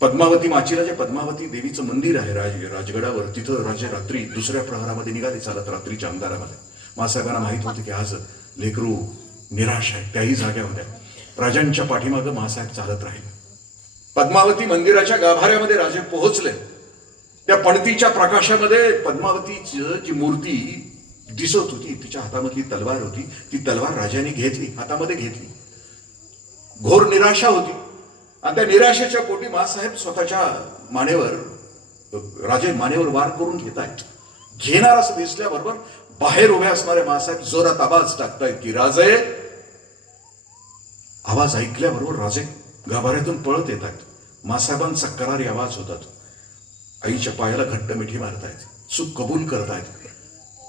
पद्मावती माचीला जे पद्मावती देवीचं मंदिर आहे राजगडावर, तिथं राजे रात्री दुसऱ्या प्रहरामध्ये निघाले चालत रात्रीच्या अंधारामध्ये. मासाहेबांना माहित होते की आज लेकरू निराश आहे, त्याही जाग्या होत्या. राजांच्या पाठीमागं मासाहेब चालत राहिले. पद्मावती मंदिराच्या गाभाऱ्यामध्ये राजे पोहोचले. त्या पणतीच्या प्रकाशामध्ये पद्मावतीची जी मूर्ती दिसत होती, तिच्या हातामधली तलवार होती. ती तलवार राजाने घेतली, हातामध्ये घेतली. घोर निराशा होती आणि त्या निराशेच्या पोटी मासाहेब स्वतःच्या मानेवर, राजे मानेवर वार करून घेत आहेत. घेणार असं दिसल्याबरोबर बाहेर उभे असणारे मासाहेब जोरात आवाज टाकतायत की राजे. आवाज ऐकल्याबरोबर राजे गाभाऱ्यातून पळत येत आहेत. मासाहेबांचा करारी आवाज होतात. आईच्या पायाला घट्ट मिठी मारतायत, चूक कबूल करतायत.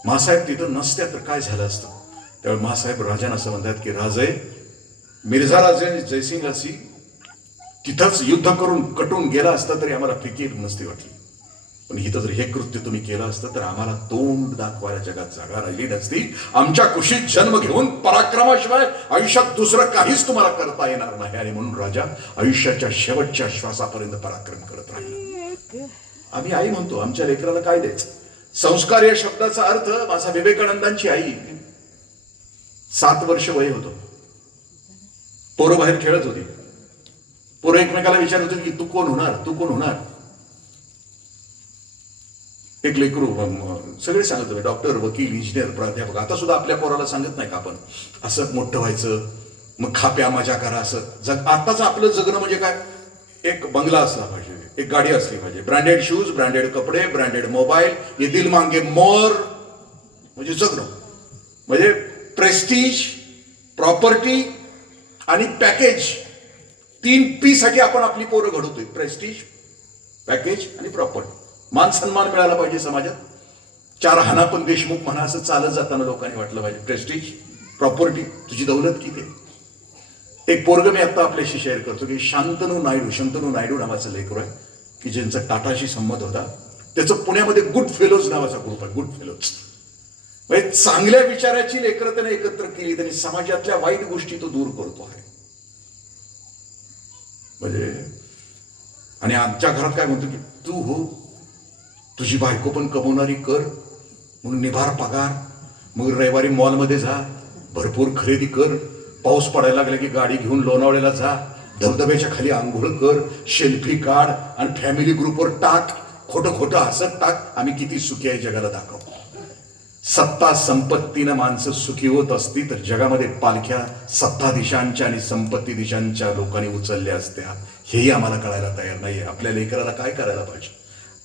मासाहेब तिथं नसत्या तर काय झालं असतं. त्यावेळी मासाहेब राजांना असं म्हणतात की राजे, मिर्झा राजे जयसिंगाशी तिथंच युद्ध करून कटून गेला असता तरी आम्हाला फिकीर नसती वाटली, पण इथं जर हे कृत्य तुम्ही केलं असतं तर आम्हाला तोंड दाखवायला जगात जागा राहिली नसती. आमच्या कुशीत जन्म घेऊन पराक्रमाशिवाय आयुष्यात दुसरं काहीच तुम्हाला करता येणार नाही. आणि म्हणून राजा आयुष्याच्या शेवटच्या श्वासापर्यंत पराक्रम करत राहिला. आम्ही आई म्हणतो, आमच्या लेकराला काय द्यायचं. संस्कार या शब्दाचा अर्थ, माझा विवेकानंदांची आई, 7 वर्ष वय होतं. पोरं बाहेर खेळत होती. पोरं एकमेकाला विचारत होती की तू कोण होणार, तू कोण होणार. एक लेकरू सगळे सांगत होते, डॉक्टर, वकील, इंजिनियर, प्राध्यापक. आता सुद्धा आपल्या पोराला सांगत नाही का आपण असं मोठं व्हायचं, मग खाप्या मजा करा. असं आताच आपलं जगणं म्हणजे काय, एक बंगला असला पाहिजे, एक गाडी असली पाहिजे, ब्रँडेड शूज, ब्रँडेड कपडे, ब्रँडेड मोबाईल, ये दिल मांगे मोर. म्हणजे जगणं. म्हणजे प्रेस्टीज, प्रॉपर्टी आणि पॅकेज, 3P साठी आपण आपली पोरं घडवतोय. प्रेस्टीज, पॅकेज आणि प्रॉपर्टी. मान सन्मान मिळाला पाहिजे समाजात. 4 हाना पण देशमुख म्हणा असं चालत जाताना लोकांनी वाटलं पाहिजे. प्रेस्टीज, प्रॉपर्टी, तुझी दौलत किती आहे. एक पोरग मी आता आपल्याशी शेअर करतो की शंतनू नायडू नावाचं लेकरू आहे की ज्यांचा टाटाशी संमत होता. त्याचं पुण्यामध्ये गुड फेलोज नावाचा ग्रुप आहे. गुड फेलोज म्हणजे चांगल्या विचाराची लेकरं त्याने एकत्र केली. त्यांनी समाजातल्या वाईट गोष्टी तो दूर करतो आहे. म्हणजे आणि आमच्या घरात काय म्हणतो की तू हो, तुझी बायको पण कमवणारी कर, मग निभार पगार, मग रविवारी मॉलमध्ये जा, भरपूर खरेदी कर, पाऊस पडायला लागला की गाडी घेऊन लोणावळ्याला जा, धबधब्याच्या खाली आंघोळ कर, सेल्फी काढ आणि फॅमिली ग्रुपवर टाक, खोटं खोटं हसत टाक, आम्ही किती सुखी आहे जगाला दाखव. सत्ता संपत्तीनं माणसं सुखी होत असती तर जगामध्ये पालख्या सत्ताधीशांच्या आणि संपत्ती दिशांच्या लोकांनी उचलल्या असत्या. हेही आम्हाला कळायला तयार नाहीये. आपल्या लेकराला काय करायला पाहिजे.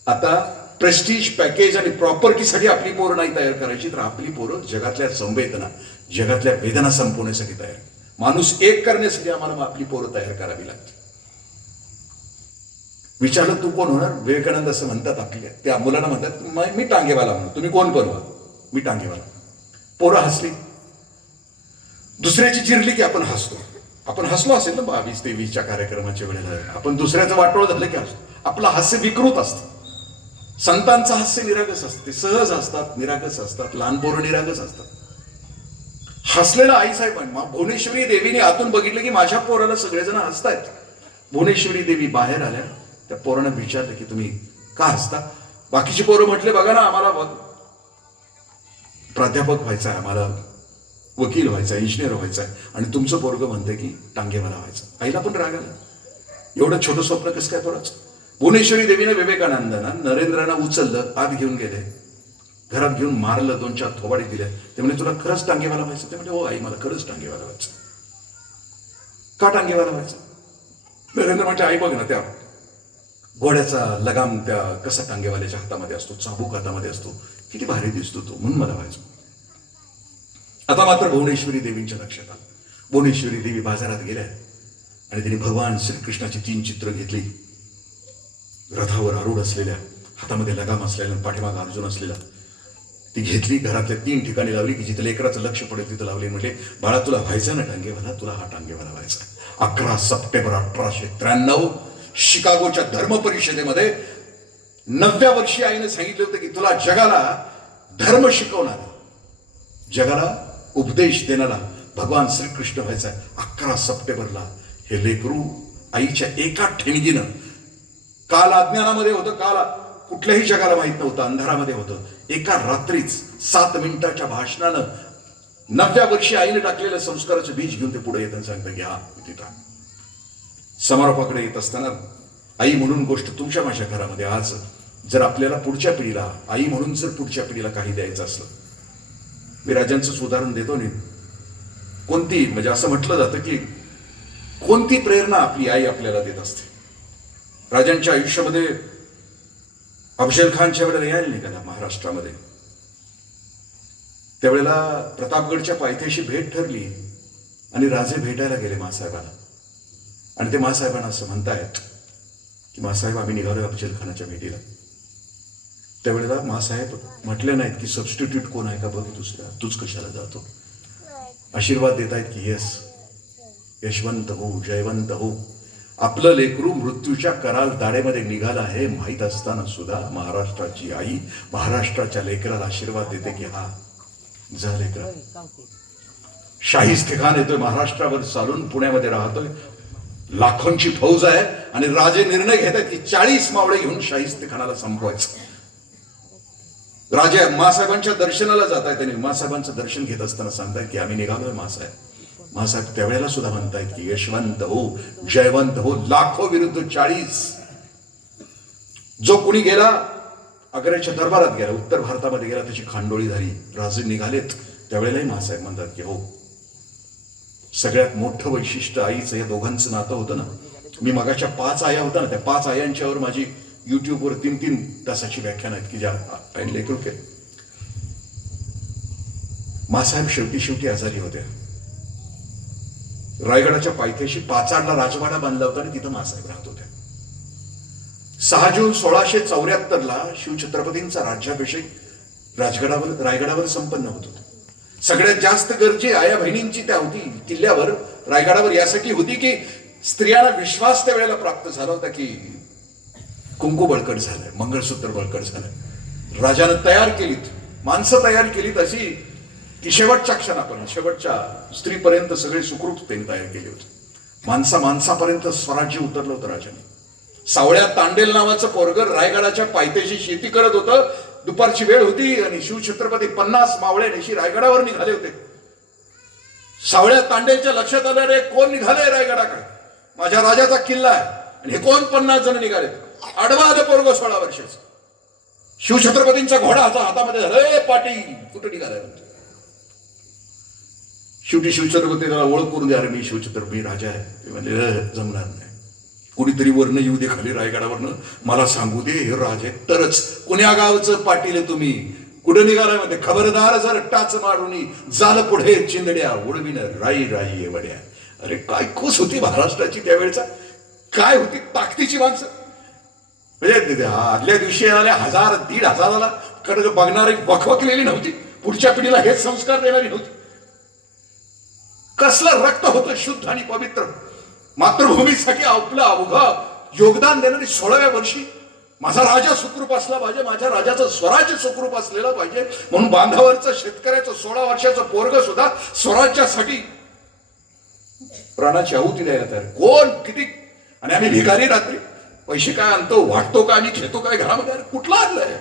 आता प्रेस्टीज, पॅकेज आणि प्रॉपर्टीसाठी आपली पोरं नाही तयार करायची, तर आपली पोरं जगातल्या संवेदना, जगातल्या वेदना संपवण्यासाठी तयार, माणूस एक करण्यासाठी आम्हाला आपली पोरं तयार करावी लागते. विचारलं तू कोण होणार. विवेकानंद असं म्हणतात आपल्या त्या मुलांना म्हणतात मी टांगेवाला म्हणून, तुम्ही कोण बनवा. मी टांगेवाला. पोरं हसली. दुसऱ्याची चिरली की आपण हसतो. आपण हसलो असेल ना 22-23च्या कार्यक्रमाच्या वेळेला, आपण दुसऱ्याचं वाटोळ झालं की हसतो. आपलं हास्य विकृत असतं. संतांचं हास्य निरागस असते, सहज असतात, निरागस असतात. लहान पोरं निरागस असतात. हसलेला आईसाहेबांना भुवनेश्वरी देवीने आतून बघितलं की माझ्या पोराला सगळेजण हसतायत. भुवनेश्वरी देवी बाहेर आल्या. त्या पोरानं विचारलं की तुम्ही का हसता. बाकीची पोरं म्हटले बघा ना, आम्हाला प्राध्यापक व्हायचं आहे, आम्हाला वकील व्हायचं आहे, इंजिनियर व्हायचं आहे, आणि तुमचं पोरगं म्हणतंय की टांगेवाला व्हायचं. आईला पण राग आला. एवढं छोटं स्वप्न कसं काय पोराचं. भुवनेश्वरी देवीने विवेकानंदांना नरेंद्रांना उचललं, आत घेऊन गेले, घरात घेऊन मारलं, 2-4 थोबाडी दिल्या. ते म्हणजे तुला खरंच टांगेवाला व्हायचं. ते म्हणजे हो आई, मला खरंच टांगेवाला व्हायचं. का टांगेवाला व्हायचं. नरेंद्र म्हणजे आई बघ ना, त्या घोड्याचा लगाम त्या कसा टांगेवाल्याच्या हातामध्ये असतो, चाबूक हातामध्ये असतो, किती भारी दिसतो तो, म्हणून मला व्हायचं. आता मात्र भुवनेश्वरी देवींच्या लक्षात आलं. भुवनेश्वरी देवी बाजारात गेल्या आणि तिने भगवान श्रीकृष्णाची 3 चित्र घेतली. रथावर आरूढ असलेल्या, हातामध्ये लगाम असलेल्या, पाठीमागा अर्जुन असलेला. ती घेतली, घरातल्या 3 ठिकाणी लावली की जिथे लेकराचं लक्ष पडेल तिथं लावली. म्हणजे बाळा तुला व्हायचा ना टांगेवाला, तुला हा टांगेवाला व्हायचा. 11 सप्टेंबर 1893 शिकागोच्या धर्म परिषदेमध्ये 9व्या वर्षी आईने सांगितलं होतं की तुला जगाला धर्म शिकवणारा, जगाला उपदेश देणारा भगवान श्रीकृष्ण व्हायचा आहे. 11 सप्टेंबरला हे लेकरू आईच्या एका ठिणगीनं, काल अज्ञानामध्ये होतं, काल कुठल्याही जगाला माहित नव्हतं, अंधारामध्ये होतं, एका रात्रीच 7 मिनिटाच्या भाषणानं 9व्या वर्षी आईने टाकलेलं संस्काराचं बीज घेऊन ते पुढे येताना सांगतं की हा तिथं. समारोपाकडे येत असताना आई म्हणून गोष्ट तुमच्या माझ्या घरामध्ये आज जर आपल्याला पुढच्या पिढीला, आई म्हणून जर पुढच्या पिढीला काही द्यायचं असलं, मी राजांचंच उदाहरण देतो नाही. कोणती म्हणजे असं म्हटलं जातं की कोणती प्रेरणा आपली आई आपल्याला देत असते. राजांच्या आयुष्यामध्ये अफजल खानच्या वेळेला यायला निघाला महाराष्ट्रामध्ये. त्यावेळेला प्रतापगडच्या पायथ्याशी भेट ठरली आणि राजे भेटायला गेले मासाहेबांना. आणि ते मासाहेबांना असं म्हणतायत की मासाहेब आम्ही निघालोय अफजल खानाच्या भेटीला. त्यावेळेला मासाहेब म्हटले नाहीत की सबस्टिट्यूट कोण आहे का बघ दुसऱ्या, तूच कशाला जातो. आशीर्वाद देत आहेत की यस, यशवंत हो, जयवंत हो. आपलं लेकरू मृत्यूच्या कराल दाढेमध्ये निघालं आहे माहीत असताना सुद्धा महाराष्ट्राची आई महाराष्ट्राच्या लेकराला आशीर्वाद देते की हा जा लेकरा. शाहिस्ते खान येतोय महाराष्ट्रावर चालून, पुण्यामध्ये राहतोय, लाखोंची फौज आहे आणि राजे निर्णय घेत आहेत की 40 मावळे घेऊन शाहिस्ते खानाला संपवायचं. राजे मासाहेबांच्या दर्शनाला जात आहेत. त्यांनी मासाहेबांचं दर्शन घेत असताना सांगतायत की आम्ही निघालोय मासाहेब. मासाहेब त्यावेळेला सुद्धा म्हणतायत की यशवंत हो, जयवंत हो. लाखो विरुद्ध 40. जो कुणी गेला आग्र्याच्या दरबारात गेला, उत्तर भारतामध्ये गेला, त्याची खांडोळी झाली, राजे निघालेत. त्यावेळेलाही मासाहेब म्हणतात की हो, सगळ्यात मोठं वैशिष्ट्य आईचं या दोघांचं नातं होतं ना. मी मगाच्या 5 आया होता ना, त्या 5 आयांच्यावर माझी युट्यूबवर 3-3 तासाची व्याख्यान आहेत की ज्या आईने लेकरू केलं. मासाहेब शेवटी आजारी होत्या. रायगडाच्या पायथ्याशी पाचाडला राजवाडा बांधला होता आणि तिथं मासाहेब राहत होत्या. 6 जून 1674 शिवछत्रपतींचा राज्याभिषेक रायगडावर संपन्न होत होता. सगळ्यात जास्त गरजे आया बहिणींची त्या होती किल्ल्यावर, रायगडावर, यासाठी होती की स्त्रियांना विश्वास त्या वेळेला प्राप्त झाला होता की कुंकू बळकट झालंय, मंगळसूत्र बळकट झालंय. राजानं तयार केलीत, माणसं तयार केलीत अशी की शेवटच्या क्षणापर्यंत, शेवटच्या स्त्रीपर्यंत सगळे सुखरूप त्यांनी तयार केले होते. माणसापर्यंत स्वराज्य उतरलं होतं राजाने. सावळ्या तांडेल नावाचं पोरगं रायगडाच्या पायथ्याशी शेती करत होतं. दुपारची वेळ होती आणि शिवछत्रपती 50 मावळे नेशी रायगडावर निघाले होते. सावळ्या तांडेलच्या लक्षात आलं, रे कोण निघाले रायगडाकडे, माझ्या राजाचा किल्ला आहे आणि हे कोण 50 जण निघालेत. आडवा आलं पोरग 16 वर्षाचं. शिवछत्रपतींचा घोडा हातामध्ये झाला, ए पाटील कुठं निघालाय. शेवटी शिवछत्रपती त्याला ओळख करून द्या, अरे मी शिवछत्रपती राजा आहे. ते म्हणजे जमणार नाही, कुणीतरी वरनं येऊ दे खाली रायगडावरनं, मला सांगू दे हे राज आहे तरच. कुण्या गावचं पाटील आहे तुम्ही, कुठं निघालाय मध्ये, खबरदार जर टाच मारूनी झालं पुढे चिंदड्या उडविन राई राई वड्या. अरे काय खुश होती महाराष्ट्राची त्यावेळेचा, काय होती ताकदीची माणसं. म्हणजे आदल्या दिवशी आल्या 1000-1500 कडे बघणारी वखवकलेली नव्हती, पुढच्या पिढीला हेच संस्कार देणारी नव्हती. कसलं रक्त होतं शुद्ध आणि पवित्र. मातृभूमीसाठी आपलं अवघं योगदान देणारी 16व्या वर्षी माझा राजा सुखरूप असला पाहिजे, माझ्या राजाचं स्वराज्य सुखरूप असलेलं पाहिजे म्हणून बांधावरचं शेतकऱ्याचं 16 वर्षाचं पोरग सुद्धा स्वराज्यासाठी प्राणाची आहुती द्यायला तयार. कोण किती, आणि आम्ही भिकारी रात्री पैसे काय आणतो, वाटतो काय आणि घेतो काय घरामध्ये, कुठला आणलाय.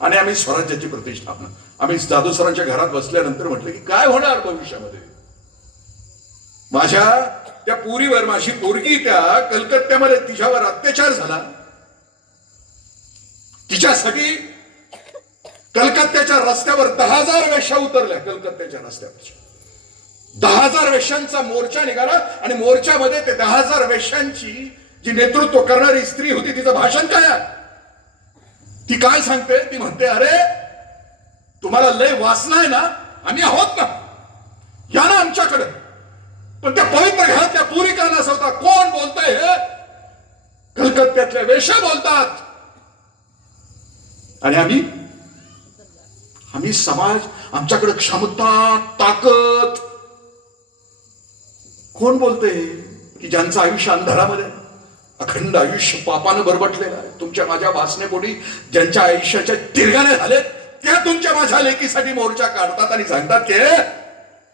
आणि आम्ही स्वराज्याची प्रतिष्ठापना. आम्ही जाधव सरांच्या घरात बसल्यानंतर म्हटलं की काय होणार भविष्यामध्ये. माझ्या त्या पुरीवर, माझी पोरगी त्या कलकत्त्यामध्ये तिच्यावर अत्याचार झाला, तिच्यासाठी कलकत्त्याच्या रस्त्यावर 10,000 वेश्या उतरल्या. कलकत्त्याच्या रस्त्यावर 10,000 वेश्यांचा मोर्चा निघाला आणि मोर्चामध्ये ते 10,000 वेश्यांची जी नेतृत्व करणारी स्त्री होती तिचं भाषण काय आहे. ती काय सांगते, ती म्हणते, अरे तुम्हाला लय वासना आहे ना, आम्ही आहोत ना, या ना आमच्याकडे. पण त्या पवित्र घरातल्या पुरी का नसवता, कोण बोलतंय हे, कलकत्त्यातल्या वेश्या बोलतात. आणि आम्ही समाज, आमच्याकडे क्षमता, ताकद. कोण बोलतंय की ज्यांचं आयुष्य अंधारामध्ये, अखंड आयुष्य पापानं बरबटलेलं आहे. तुमच्या माझ्या वासनेपोटी ज्यांच्या आयुष्याच्या तिरगाने झाले त्या तुमच्या माझ्या लेकीसाठी मोर्चा काढतात आणि सांगतात की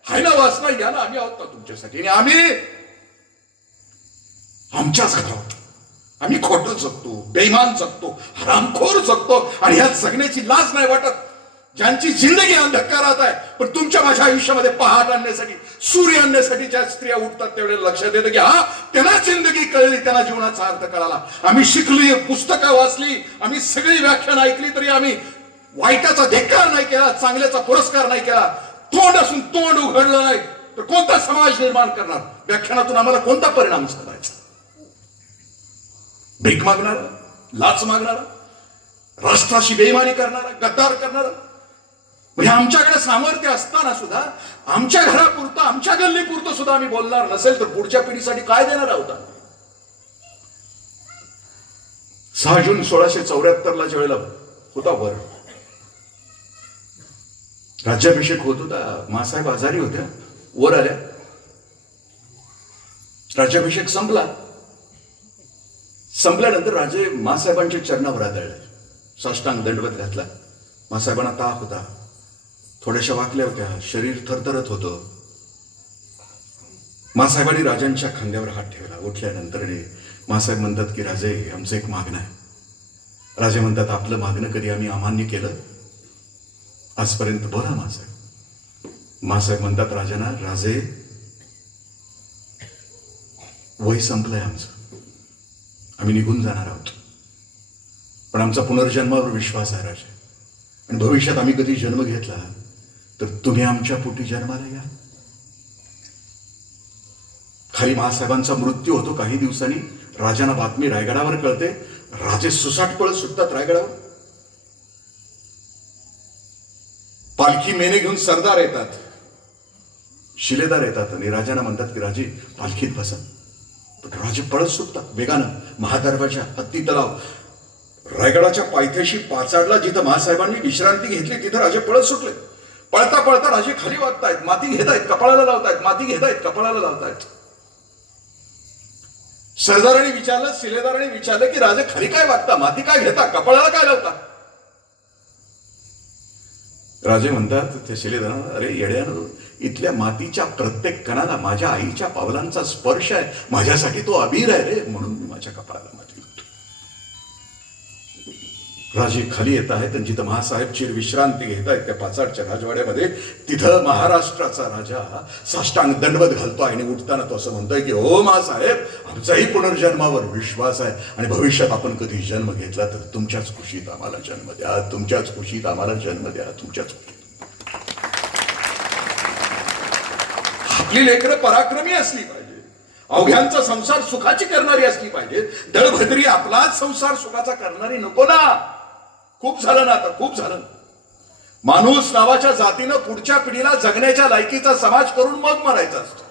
हाय ना वासना, या ना, आम्ही आहोत ना तुमच्यासाठी. आणि आम्ही आमच्याच घरात आम्ही खोटं जगतो, बेईमान जगतो, हरामखोर जगतो आणि ह्या जगण्याची लाज नाही वाटत. ज्यांची जिंदगी अंधकारात आहे पण तुमच्या माझ्या आयुष्यामध्ये पहाट आणण्यासाठी, सूर्य आणण्यासाठी ज्या स्त्रिया उठतात त्यावेळेला लक्षात येतं की हा, त्यांना जिंदगी कळली, त्यांना जीवनाचा अर्थ कळाला. आम्ही शिकली, पुस्तकं वाचली, आम्ही सगळी व्याख्यान ऐकली, तरी आम्ही वाईटाचा धिक्कार नाही केला, चांगल्याचा पुरस्कार नाही केला. तोंड असून तोंड उघडलं नाही तर कोणता समाज निर्माण करणार. व्याख्यानातून आम्हाला कोणता परिणाम साधायचा. भीक मागणारा, लाच मागणारा, राष्ट्राशी बेईमानी करणारा, गद्दार करणारा. म्हणजे आमच्याकडे सामर्थ्य असताना सुद्धा आमच्या घरापुरतं, आमच्या गल्लीपुरतं सुद्धा आम्ही बोलणार नसेल तर पुढच्या पिढीसाठी काय देणार आहोत. 6 जून 1674 ज्या वेळेला होता वर राज्याभिषेक होत होता, मासाहेब आजारी होत्या, वर आल्या. राज्याभिषेक संपल्यानंतर राजे मासाहेबांच्या चरणावर आदळले, साष्टांग दंडवत घातला. मासाहेबांना ताप होता, थोड्याशा वाकल्या होत्या, शरीर थरथरत होतं. मासाहेबांनी राजांच्या खांद्यावर हात ठेवला. उठल्यानंतर मासाहेब म्हणतात की राजे, आमचं एक मागणं आहे. राजे म्हणतात, आपलं मागणं कधी आम्ही अमान्य केलं आजपर्यंत, बोला मासाहेब. मासाहेब म्हणतात राजांना, राजे वय संपलंय आमचं, आम्ही निघून जाणार आहोत, पण आमचा पुनर्जन्मावर विश्वास आहे राजे, आणि भविष्यात आम्ही कधी जन्म घेतला तर तुम्ही आमच्या पोटी जन्माला या. खाली महासाहेबांचा मृत्यू होतो. काही दिवसांनी राजांना बातमी रायगडावर कळते. राजे सुसाट पळत सुटतात रायगडावर. पालखी मेने घेऊन सरदार येतात, शिलेदार येतात आणि राजांना म्हणतात की राजे पालखीत बसा. पण राजे पळत सुटतात वेगानं. महादरवाजा, हत्ती तलाव, रायगडाच्या पायथ्याशी पाचाडला जिथं महासाहेबांनी विश्रांती घेतली तिथं राजे पळत सुटले. पळता पळता राजे खाली वागतायत, माती घेतायत, कपाळाला लावतायत, माती घेतायत, कपाळाला लावतायत. सरदारांनी विचारलं, शिलेदारांनी विचारलं की राजे खाली काय वागता, माती काय घेता, कपाळाला काय लावता? राजे म्हणतात त्या शिलेदारांना, अरे येड्यानं, इथल्या मातीच्या प्रत्येक कणाला माझ्या आईच्या पावलांचा स्पर्श आहे, माझ्यासाठी तो अबीर आहे रे, म्हणून मी माझ्या कपाळाला माती लावतो. राजे खाली येत आहेत आणि जिथं महासाहेब चिर विश्रांती घेत आहेत त्या पाचाडच्या राजवाड्यामध्ये, तिथं महाराष्ट्राचा राजा साष्टांग दंडवत घालतोय आणि उठताना तो असं म्हणतोय की हो महासाहेब, आमचाही पुनर्जन्मावर विश्वास आहे आणि भविष्यात आपण कधी जन्म घेतला तर तुमच्याच खुशीत आम्हाला जन्म द्या, तुमच्याच खुशीत आम्हाला जन्म द्या, तुमच्याच खुशीत. आपली लेकरं पराक्रमी असली पाहिजे, अवघ्यांचा संसार सुखाची करणारी असली पाहिजे. दळभद्री आपलाच संसार सुखाचा करणारी नको ना. खूप झालं ना, आता खूप झालं. माणूस नावाच्या जातीनं पुढच्या पिढीला जगण्याच्या लायकीचा समाज करून मग मरायचा असतो.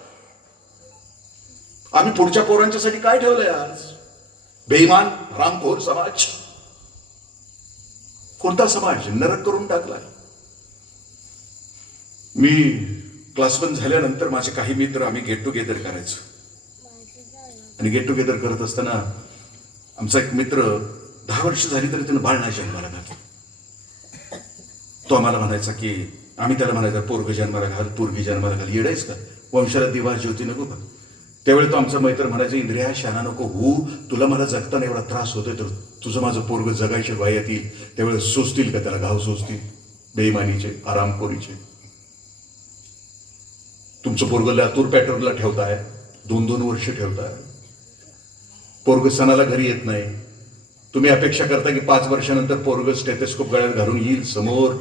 आम्ही पुढच्या पोरांच्यासाठी काय ठेवलंय आज? बेईमान रामखोर समाज. कोणता समाज? नरक करून टाकलाय. मी क्लास 1 झाल्यानंतर माझे काही मित्र आम्ही गेट टुगेदर करायचो आणि गेट टुगेदर करत असताना आमचा एक मित्र 10 वर्ष झाली तरी त्यानं बाळ नाही जन्माला घातलं. तो आम्हाला म्हणायचा की, आम्ही त्याला म्हणायचा पोरग जन्माला घाल, पोरगी जन्माला घाल, येडायच का, वंशाला दिवा ज्योती नको का? त्यावेळी तो आमचा मैत्र म्हणायचा, इंद्रिया शाना नको हो, तुला मला जगताना एवढा त्रास होतोय तर तुझं माझं पोरग जगायचे वयात येईल त्यावेळेस सोसतील का त्याला घाव सोसतील बेईमानीचे, आरामखोरीचे. तुमचं पोरग लातूर पॅटर्नला ठेवताय, 2-2 वर्ष ठेवताय. पोरग सणाला घरी येत नाही. तुम्ही अपेक्षा करता की 5 वर्षानंतर पोरग स्टेथोस्कोप गळ्यात घालून येईल समोर.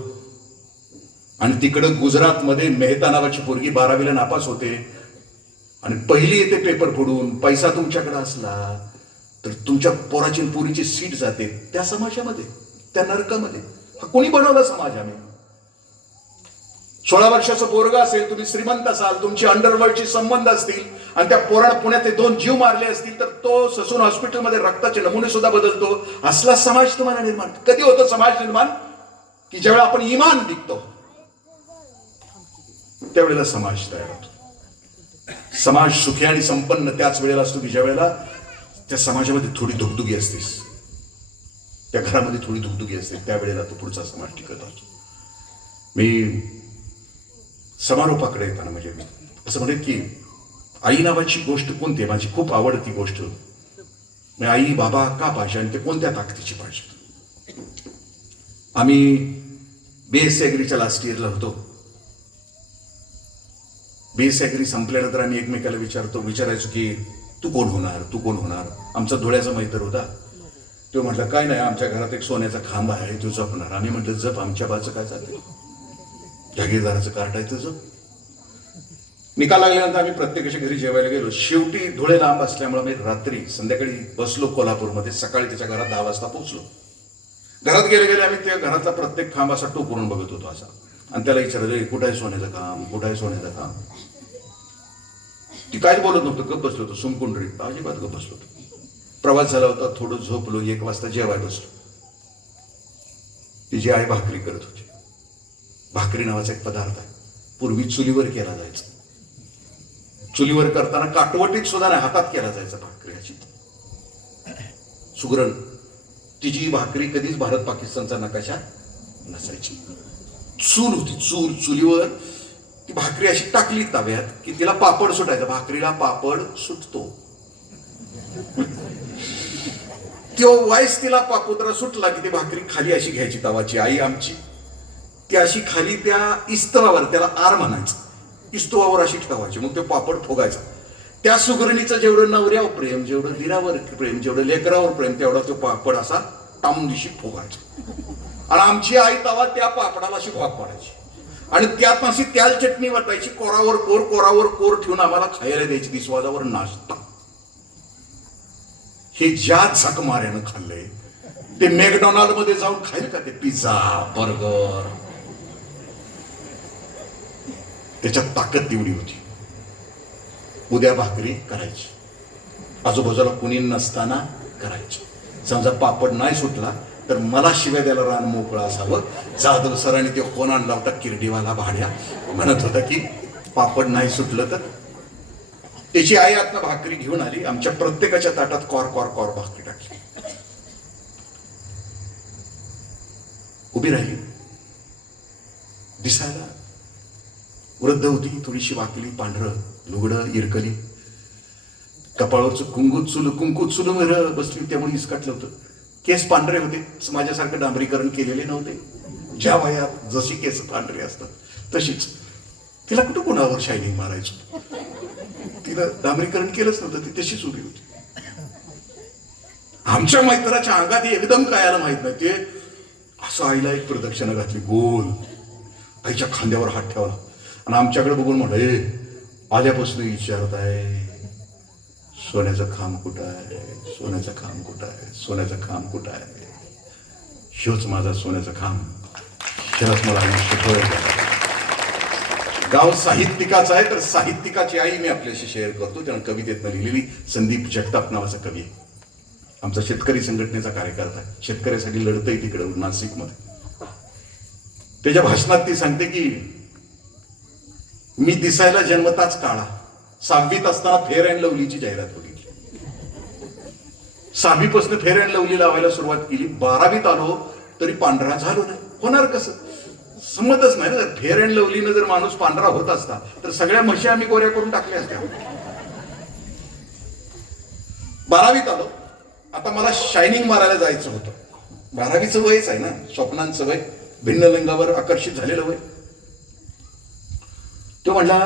आणि तिकडं गुजरातमध्ये मेहता नावाची पोरगी 12वीला नापास होते आणि पहिली येते पेपर फोडून. पैसा तुमच्याकडे असला तर तुमच्या पोराची पोरीची सीट जाते त्या समाजामध्ये, त्या नरकामध्ये. हा कोणी बनवला समाज? आम्ही 16 वर्षाचं पोरग असेल, तुम्ही श्रीमंत असाल, तुमची अंडरवर्ल्डची संबंध असतील आणि त्या पोरानं पुण्यात 2 जीव मारले असतील तर तो ससून हॉस्पिटलमध्ये रक्ताचे नमुने सुद्धा बदलतो. असला समाज तुम्हाला निर्माण कधी होतो? समाज निर्माण की ज्यावेळेला आपण इमान विकतो त्यावेळेला समाज तयार होतो. समाज सुखी आणि संपन्न त्याच वेळेला असतो की ज्या वेळेला त्या समाजामध्ये थोडी धुगधुगी असतेस, त्या घरामध्ये थोडी धुगधुगी असते, त्यावेळेला तो पुढचा समाज टिकत असतो. मी समारोपाकडे येताना म्हणजे मी असं म्हणेन की आई नावाची गोष्ट कोणती आहे? माझी खूप आवडती गोष्ट. आई बाबा का पाहिजे आणि ते कोणत्या ताकदीची पाहिजे? आम्ही BSc ॲग्रीच्या लास्ट इयरला होतो. BSc ॲग्री संपल्यानंतर आम्ही एकमेकाला विचारायचो की तू कोण होणार, तू कोण होणार? आमचा धुळ्याचा मैत्र होता. तो म्हटलं काय नाही, आमच्या घरात एक सोन्याचा खांब आहे, तो जपणार. आम्ही म्हटलं जप, आमच्या बाचं काय चालते, जागीरदाराचं कार्ट आहे तुझं. निकाल लागल्यानंतर आम्ही प्रत्येकाच्या घरी जेवायला गेलो. शेवटी धुळे लांब असल्यामुळे मी रात्री संध्याकाळी बसलो कोल्हापूरमध्ये, सकाळी त्याच्या घरात 10 वाजता पोहोचलो. घरात गेले आम्ही त्या घरातला प्रत्येक खांब असा टोकरून बघत होतो असा, आणि त्याला विचारलं कुठं आहे सोन्याचं काम, कुठं आहे सोन्याचं काम? ती काहीच बोलत नव्हतं, गप्प बसलो होतो सुमकुंडरी, अजिबात गप्प बसलो होतो. प्रवास झाला होता, थोडं झोपलो, 1 वाजता जेवायला बसलो. तिची आई भाकरी करत होती. भाकरी नावाचा एक पदार्थ आहे, पूर्वी चुलीवर केला जायचा. चुलीवर करताना काटवटीत सुद्धा नाही, हातात केला जायचा भाकरी ह्याची सुगरण. तिची भाकरी कधीच भारत पाकिस्तानचा नकाशा नसायची. चूल होती, चुलीवर ती भाकरी अशी टाकली तव्यात की तिला पापड सुटायचा. भाकरीला पापड सुटतो, तो वाईस तिला पापुत्रा सुटला की ती भाकरी खाली अशी घ्यायची तवाची. आई आमची ती अशी खाली त्या इस्तवावर, त्याला आर म्हणायचं, इस्तवावर अशी ठेवायची, मग ते पापड फुगायचा. त्या सुगरणीचं जेवढं नवऱ्यावर प्रेम, जेवढं दिरावर प्रेम, जेवढं लेकरावर प्रेम, तेवढा तो पापड असा टामदिशी फुगायचा. आणि आमची आई तवा त्या पापडाला अशी भाग पाडायची आणि त्यात अशी त्याल चटणी वाटायची, कोरावर कोर ठेवून आम्हाला खायला द्यायची 20 वाजावर नाश्ता. हे ज्या झक माऱ्यानं खाल्लंय ते मॅकडॉनल्ड मध्ये जाऊन खाईल का? ते पिझ्झा, बर्गर, त्याच्यात ताकद तेवढी होती. उद्या भाकरी करायची, आजूबाजूला कुणी नसताना करायची. समजा पापड नाही सुटला तर मला शिव्या द्यायला रान मोकळं असावं. जाधव सरांनी ते फोन आणला होता किरडीवाला भाड्या, म्हणत होता की पापड नाही सुटलं तर. त्याची आई आतनं भाकरी घेऊन आली, आमच्या प्रत्येकाच्या ताटात कॉर कॉर कॉर भाकरी टाकली. उभी राहिली, दिसायला वृद्ध होती, थोडीशी वाकली, पांढरं लुगडं इरकली, कपाळावरचं कुंकू चुलू बसली, त्यामुळे इसकाटलं होतं. केस पांढरे होते, माझ्यासारखं डांबरीकरण केलेले नव्हते. ज्या वयात जशी केस पांढरे असतात तशीच. तिला कुठं कोणावर शायनिंग मारायचं, तिला डांबरीकरण केलंच नव्हतं, ती तशीच उभी होती. आमच्या मैत्राच्या अंगात एकदम काय आलं माहित नाही, ते असं आईला एक प्रदक्षिणा घातली गोल, आईच्या खांद्यावर हात ठेवला आणि आमच्याकडे बघून म्हणलं, आल्यापासून विचारत आहे सोन्याचं खांब कुठं आहे, सोन्याचं खांब कुठं आहे, सोन्याचं खांब कुठं आहे. ह्योच माझा सोन्याचा खांब, ह्याच मला शिकवलं. गाव साहित्यिकाचं आहे, तर साहित्यिकाची आई मी आपल्याशी शेअर करतो. त्यानं कवितेतनं लिहिलेली संदीप जगताप नावाचा कवी आहे. आमचा शेतकरी संघटनेचा कार्यकर्ता आहे, शेतकऱ्यासाठी लढतंय तिकडे नाशिकमध्ये. त्याच्या भाषणात ती सांगते की मी दिसायला जन्मताच काळा, 6वीत असताना फेअर अँड लवलीची जाहिरात बघितली. 6वीपासून फेअर अँड लवली लावायला सुरुवात केली, 12वीत आलो तरी पांढरा झालो नाही. होणार कसं, समजच नाही ना. फेअर अँड लवलीनं जर माणूस पांढरा होत असता तर सगळ्या म्हशी आम्ही गोऱ्या करून टाकल्या असत्या. 12वीत आलो, आता मला शायनिंग मारायला जायचं होतं. 12वीचं वयच आहे ना, स्वप्नांचं वय, भिन्न लिंगावर आकर्षित झालेलं वय. तो म्हणला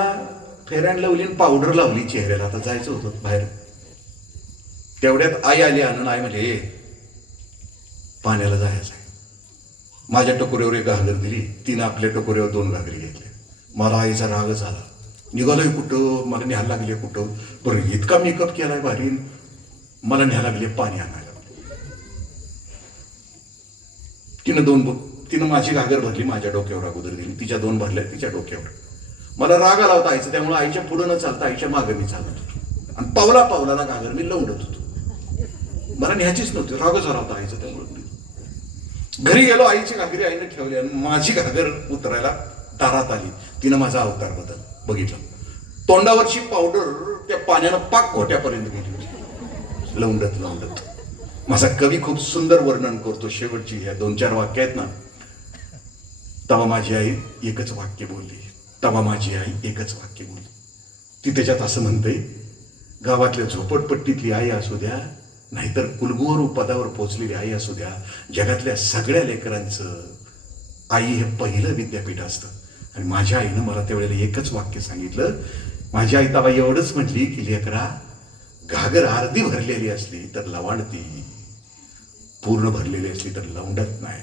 फेअर अँड लवली पावडर लावली चेहऱ्याला, आता जायचं होतं बाहेर. तेवढ्यात आई आली आणून. आई म्हणजे पाण्याला जायचं आहे. माझ्या टकोऱ्यावर एक घागर दिली, तिनं आपल्या टकोऱ्यावर 2 घागरी घेतल्या. मला आईचा रागच आला. निघालोय कुठं, मला न्यायला लागले कुठं, बरं इतका मेकअप केलाय भारी, मला न्यायला लागले पाणी आणायला. तिनं माझी घागर भरली, माझ्या डोक्यावर अगोदर दिली, तिच्या 2 भरल्या तिच्या डोक्यावर. मला राग आला होता आईचं, त्यामुळे आईच्या पुढं न चालता आईच्या मागे मी चालत होतो आणि पावलाला घागर मी लवंडत होतो. मला न्यायचीच नव्हती, रागच आला होता आईचं. त्यामुळे घरी गेलो, आईची घागरी आईने ठेवली आणि माझी घागर उतरायला दारात आली. तिनं माझा अवतार बघितला. तोंडावरची पावडर त्या पाण्यानं पाक घोट्यापर्यंत गेली होती, लवंडत. माझा कवी खूप सुंदर वर्णन करतो. शेवटची ह्या 2-4 वाक्य आहेत ना, तवा माझी आई एकच वाक्य बोलली, तवा माझी आई एकच वाक्य बोलली. ती त्याच्यात असं म्हणते, गावातल्या झोपडपट्टीतली आई असू द्या, नाहीतर कुलगुरू पदावर पोचलेली आई असू द्या, जगातल्या सगळ्या लेकरांचं आई हे पहिलं विद्यापीठ असतं. आणि माझ्या आईनं मला त्यावेळेला एकच वाक्य सांगितलं. माझी आई तवा एवढंच म्हटली की लेकरा, घागर अर्धी भरलेली असली तर लवाणती, पूर्ण भरलेली असली तर लवंडत नाही.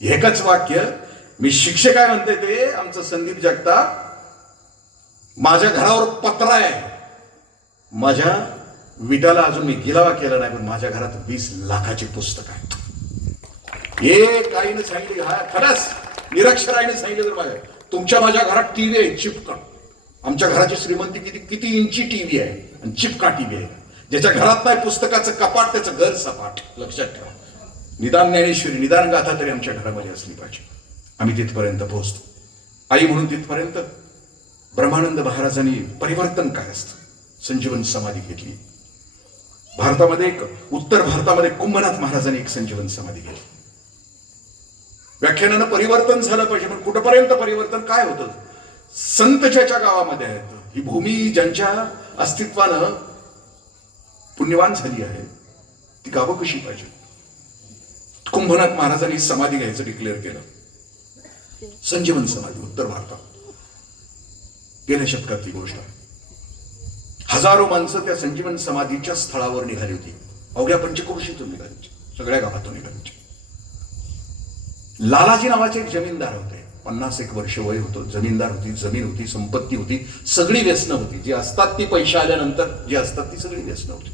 एकच वाक्य. मी शिक्षक आहे म्हणते ते आमचं संदीप जगताप. माझ्या घरावर पत्रा आहे, माझ्या विटाला अजून मी गिलावा केला नाही, पण माझ्या घरात 20 लाखाची पुस्तक आहेत. एक आईने सांगितली, हा खरंच निरक्षर आईने सांगितलं तर माझ्या माझ्या घरात टीव्ही आहे चिपका. आमच्या घराची श्रीमंती किती इंची टीव्ही आहे आणि चिपका टीव्ही आहे. ज्याच्या घरात नाही पुस्तकाचं कपाट त्याचं घर सपाट. लक्षात ठेवा, निदान ज्ञानेश्वरी, निदान गाथा तरी आमच्या घरामध्ये असली पाहिजे. आम्ही तिथपर्यंत पोहोचतो. आई म्हणून तिथपर्यंत ब्रह्मानंद महाराजांनी परिवर्तन काय असतं संजीवन समाधी घेतली. भारतामध्ये उत्तर भारतामध्ये कुंभनाथ महाराजांनी एक संजीवन समाधी घेतली. व्याख्यानानं परिवर्तन झालं पाहिजे, पण कुठपर्यंत परिवर्तन काय होतं? संत ज्याच्या गावामध्ये आहेत, ही भूमी ज्यांच्या अस्तित्वानं पुण्यवान झाली आहे, ती गावं कशी पाहिजे? कुंभनाथ महाराजांनी समाधी घ्यायचं डिक्लेअर केलं, संजीवन समाधी उत्तर भारतात. गेल्या शतकातली गोष्ट. हजारो माणसं त्या संजीवन समाधीच्या स्थळावर निघाली होती. अवघ्या पंचक्रोशीतून निघाली, सगळ्या गावातून निघाली. लालाजी नावाचे एक जमीनदार होते. 51 वर्ष वय होतं. जमीनदार होती, जमीन होती, संपत्ती होती, सगळी व्यसनं होती. जी असतात ती पैसे आल्यानंतर जी असतात ती सगळी व्यसनं होती.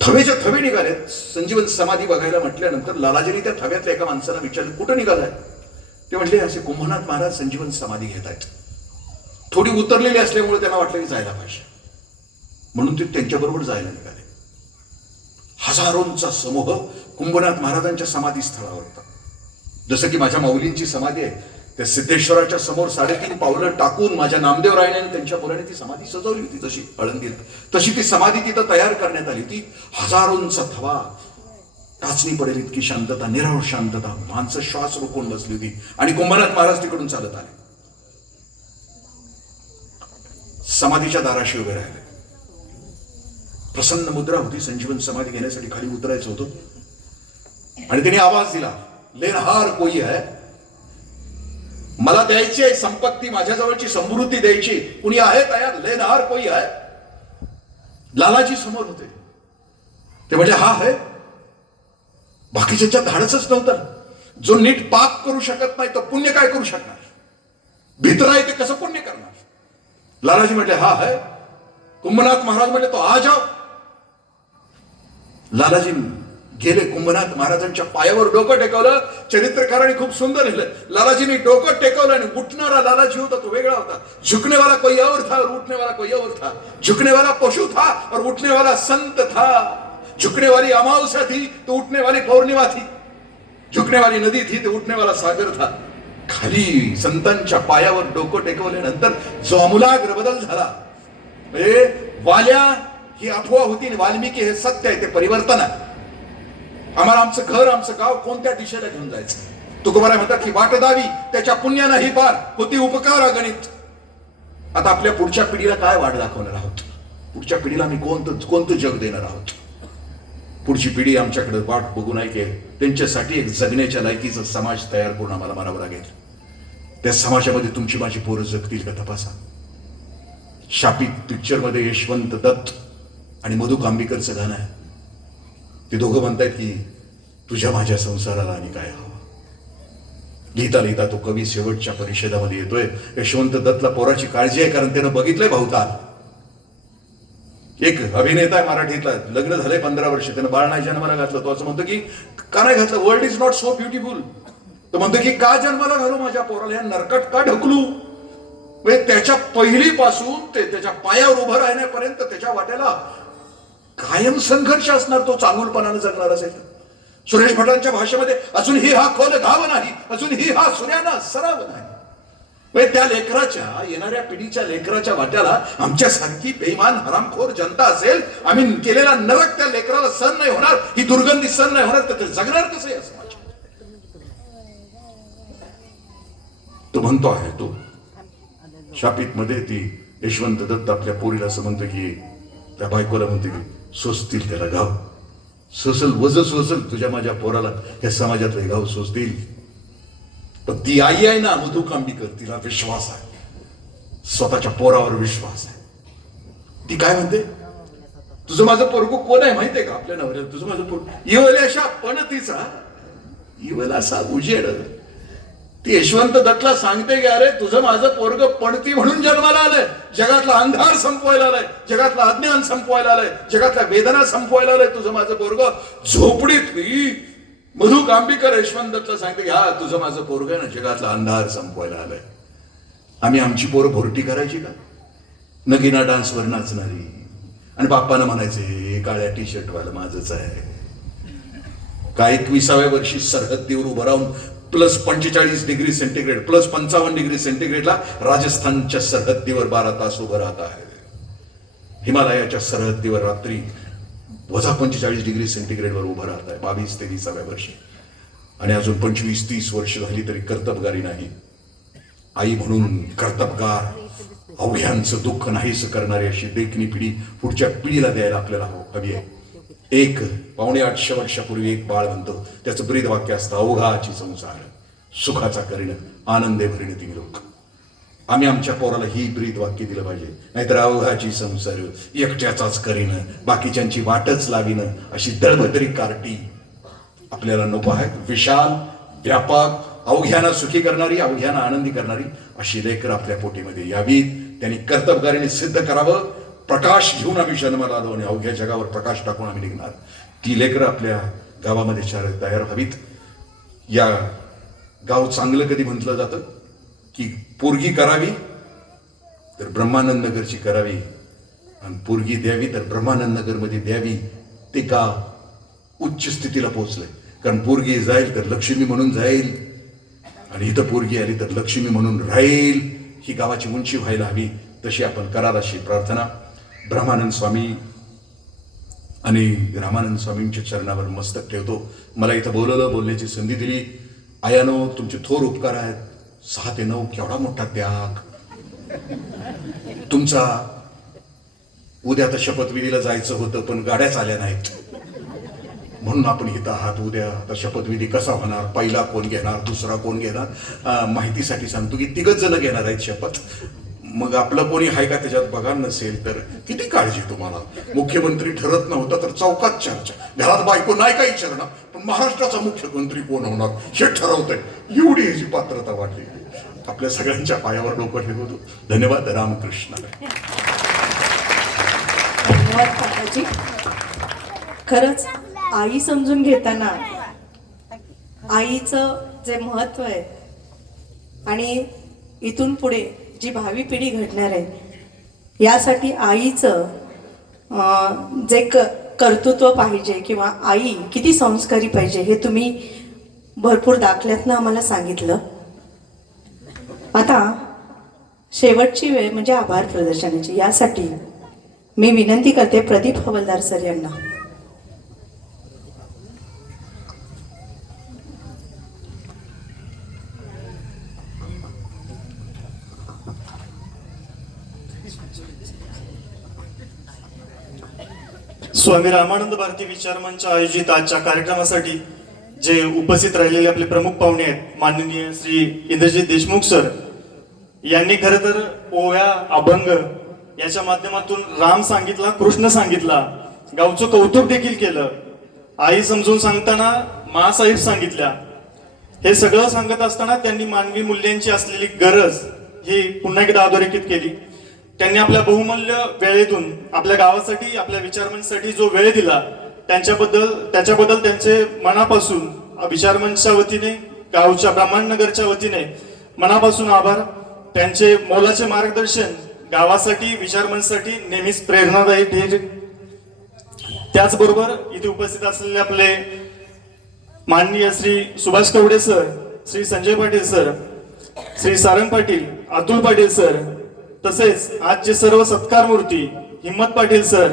थवेच्या थवे निघालेत. संजीवन समाधी बघायला म्हटल्यानंतर लालाजीने त्या थव्यातल्या एका माणसाला विचारलं, कुठं निघालाय? ते म्हटले, असे कुंभनाथ महाराज संजीवन समाधी घेत आहेत. थोडी उतरलेली असल्यामुळे त्यांना वाटलं की जायला पाहिजे, म्हणून ते त्यांच्याबरोबर जायला निघाले. हजारोंचा समूह कुंभनाथ महाराजांच्या समाधी स्थळावर होता. जसं की माझ्या माऊलींची समाधी आहे, त्या सिद्धेश्वराच्या समोर 3.5 पावलं टाकून माझ्या नामदेव रायने त्यांच्या मुलाने ती समाधी सजवली होती. जशी आळंदीला तशी ती समाधी तिथं तयार करण्यात आली होती. हजारोंचा थवा, टाचणी पडेल इतकी शांतता, निरव शांतता, माणसं श्वास रोखून बसली होती आणि कुंभनाथ महाराज तिकडून चालत आले. समाधीच्या दाराशी उभे राहिले. प्रसन्न मुद्रा होती. संजीवन समाधी घेण्यासाठी खाली उतरायचं होतं आणि त्यांनी आवाज दिला, लेनहार कोई है, मला द्यायची आहे संपत्ती, माझ्याजवळची समृद्धी द्यायची, कुणी आहे तयार? लेनहार कोई है. लालाजी समोर होते. ते म्हणजे हा आहे. बाकीच्या धाडसच नव्हतं. जो नीट पाप करू शकत नाही तो पुण्य काय करू शकणार? भितर आहे ते कसं पुण्य करणार? लालाजी म्हटले हा है. कुंभनाथ महाराज म्हटले तो आ जाओ. लालाजी गेले, कुंभनाथ महाराजांच्या पायावर डोकं टेकवलं. चरित्रकारांनी खूप सुंदर लिहिलं, लालाजीने डोकं टेकवलं आणि उठणारा लालाजी होता तो वेगळा होता. झुकने वाला कोई और था और उठने वाला कोई और था. झुकने वाला पशु था और उठने वाला संत था. झुकने वाली अमावस्या थी तो उठने वाली पौर्णिमा थी. झुकने वाली नदी थी तो उठने वाला सागर था. खाली संतांच्या पायावर डोकं टेकवल्यानंतर जो आमूलाग्र बदल झाला, म्हणजे वाल्या ही अफवा होती आणि वाल्मिकी हे सत्य आहे, ते परिवर्तन आहे. आम्हाला आमचं घर, आमचं गाव कोणत्या दिशेला घेऊन जायचं? तुकोबाराय म्हणतात की वाट दावी त्याच्या पुण्यानं ही पार होती उपकार अगणित. आता आपल्या पुढच्या पिढीला काय वाट दाखवणार आहोत? पुढच्या पिढीला आम्ही कोणतं जग देणार आहोत? पुढची पिढी आमच्याकडे वाट बघू नाही की त्यांच्यासाठी एक जगण्याच्या लायकीचा समाज तयार करून आम्हाला मानावं लागेल. त्या समाजामध्ये तुमची माझी पोरं जगतील का तपासा. शापित पिक्चर मध्ये यशवंत दत्त आणि मधु कांबीकरचं गाणं आहे. ते दोघं म्हणतायत की तुझ्या माझ्या संसाराला आणि काय हवं. लिहिता लिहिता तो कवी शेवटच्या परिषदामध्ये येतोय. यशवंत दत्तला पोराची काळजी आहे, कारण त्यानं बघितलंय बहुताल. एक अभिनेता आहे मराठीतला, लग्न झालंय 15 वर्ष, त्यानं बाळ नाही जन्माला घातलं. तो असं म्हणतो की का नाही घातलं? World is not so beautiful. तो म्हणतो की का जन्माला घालू माझ्या पोराला, या नरकट का ढकलू? त्याच्या पहिलीपासून ते त्याच्या पायावर उभं राहण्यापर्यंत त्याच्या वाट्याला कायम संघर्ष असणार. तो चांगुलपणानं जगणार असेल. सुरेश भटांच्या भाषेमध्ये अजूनही हा खोल गाव नाही, अजूनही हा सूर्याना सराव नाही. त्या लेकराच्या, येणाऱ्या पिढीच्या लेकराच्या वाट्याला आमच्यासारखी बेईमान हरामखोर जनता असेल, आम्ही केलेला नरक त्या लेकराला सहन नाही होणार, ही दुर्गंधी सहन नाही होणार, तर ते जगणार कसं या समाज? तो म्हणतो आहे, तो शापित मध्ये ती यशवंत दत्त आपल्या पोरीला असं म्हणतो की, त्या बायकोला म्हणते की सोसतील त्याला गाव, सोसल वज सोसल तुझ्या माझ्या पोराला या समाजातले गाव सोसतील. पण ती आई आहे ना मधु कांबीकर, तिला विश्वास आहे, स्वतःच्या पोरावर विश्वास आहे. ती काय म्हणते, तुझं माझं पोरगू कोण आहे माहितीये का? आपल्या नवऱ्याला तुझं माझं पोरगू इवल अशा पणतीचा, इवल असा उजेड. ती यशवंत दत्तला सांगते की अरे तुझं माझं पोरग पणती म्हणून जन्माला आलंय, जगातला अंधार संपवायला आलाय, जगातला अज्ञान संपवायला आलाय, जगातल्या वेदना संपवायला आलाय. तुझं माझं पोरग झोपडीतली मधु कांबीकर यशवंत दत्तला सांगते की हा तुझं माझं पोरग ना जगातला अंधार संपवायला आलाय. आम्ही आमची पोरं भोरटी करायची का? नगीना डान्सवर नाचणारी आणि बाप्पानं म्हणायचे काळ्या टी शर्ट वाला माझंच आहे. का 21व्या वर्षी सरहद्दीवर उभं राहून +45 डिग्री सेंटीग्रेड, +55 डिग्री सेंटीग्रेडला राजस्थानच्या सरहद्दीवर 12 तास उभं राहत आहे. हिमालयाच्या सरहद्दीवर रात्री -45 डिग्री सेंटीग्रेडवर उभं राहत आहे 22-23व्या वर्षी. आणि अजून 25-30 वर्ष झाली तरी कर्तबगारी नाही. आई म्हणून कर्तबगार, अवघ्यांचं दुःख नाहीस करणारी अशी देखणी पिढी पुढच्या पिढीला द्यायला आपल्याला हवी आहे. एक 850 वर्षापूर्वी एक बाळ म्हणतो, त्याचं ब्रीद वाक्य असतं, अवघाची संसार सुखाचा करीन आनंदे भरीन ती लोक. आम्ही आमच्या पोराला ही ब्रीद वाक्य दिलं पाहिजे, नाहीतर अवघाची संसार एकट्याचाच करीन, बाकीच्यांची वाटच लावीन अशी दळभद्री कार्टी आपल्याला नको आहे. विशाल, व्यापक, अवघ्याना सुखी करणारी, अवघ्याना आनंदी करणारी अशी लेकर आपल्या पोटीमध्ये यावीत. त्यांनी कर्तबगारीने सिद्ध करावं. प्रकाश घेऊन आम्ही जन्माला आलो आणि अवघ्या जगावर प्रकाश टाकून आम्ही निघणार. ती लेकरं आपल्या गावामध्ये तयार व्हावीत. या गाव चांगलं कधी म्हटलं जातं की पोरगी करावी तर ब्रह्मानंद नगरची करावी आणि पोरगी द्यावी तर ब्रह्मानंद नगरमध्ये द्यावी. ते गाव उच्च स्थितीला पोहोचलंय. कारण पोरगी जाईल तर लक्ष्मी म्हणून जाईल आणि इथं पोरगी आली तर लक्ष्मी म्हणून राहील. ही गावाची उंची व्हायला हवी. तशी आपण कराल अशी प्रार्थना ब्रह्मानंद स्वामी आणि रामानंद स्वामींच्या चरणावर मस्तक ठेवतो. मला इथं बोलण्याची संधी दिली. आयानो, तुमचे थोर उपकार आहेत. 6 ते 9 केवढा मोठा त्याग तुमचा. उद्या तर शपथविधीला जायचं होतं पण गाड्याच आल्या नाहीत म्हणून आपण इथं आहात. उद्या आता शपथविधी कसा होणार, पहिला कोण घेणार, दुसरा कोण घेणार. माहितीसाठी सांगतो की 3 जण घेणार आहेत शपथ. मग आपलं कोणी आहे का त्याच्यात बघा. नसेल तर किती काळजी तुम्हाला. मुख्यमंत्री ठरत नव्हता तर चौकात चर्चा. घरात बायको नाही काही विचारणार पण महाराष्ट्राचा मुख्यमंत्री कोण होणार हे ठरवतंय. एवढी ह्याची पात्रता वाढली. आपल्या सगळ्यांच्या पायावर डोकं ठेवतो. धन्यवाद. रामकृष्ण. धन्यवाद काकाजी. खरंच आई समजून घेताना आईचं जे महत्व आहे आणि इथून पुढे जी भावी पिढी घडणार आहे यासाठी आईचं जे कर्तृत्व पाहिजे किंवा आई किती संस्कारी पाहिजे हे तुम्ही भरपूर दाखल्यातनं आम्हाला सांगितलं. आता शेवटची वेळ म्हणजे आभार प्रदर्शनाची. यासाठी मी विनंती करते प्रदीप हवलदार सर यांना. स्वामी रामानंद भारती विचार मंच आयोजित आजच्या कार्यक्रमासाठी जे उपस्थित राहिलेले आपले प्रमुख पाहुणे आहेत, माननीय श्री इंद्रजित देशमुख सर यांनी खरं तर ओव्या, अभंग याच्या माध्यमातून राम सांगितला, कृष्ण सांगितला, गावचं कौतुक देखील केलं. आई समजून सांगताना मासाहेब सांगितल्या. हे सगळं सांगत असताना त्यांनी मानवी मूल्यांची असलेली गरज ही पुन्हा एकदा अधोरेखित केली. त्यांनी आपल्या बहुमूल्य वेळेतून आपल्या गावासाठी, आपल्या विचारमंचसाठी जो वेळ दिला त्याच्याबद्दल त्यांचे मनापासून विचारमंचच्या वतीने, गावच्या ब्राह्मणनगरच्या वतीने मनापासून आभार. त्यांचे मोलाचे मार्गदर्शन गावासाठी, विचारमंचसाठी नेहमीच प्रेरणादायी ठरेल. त्याचबरोबर इथे उपस्थित असलेले आपले माननीय Shri Subhash Kawade sir, Shri Sanjay Patil sir, Shri Sarang Patil, Atul Patil sir, तसेच आजचे सर्व सत्कार मूर्ती हिम्मत पाटील सर,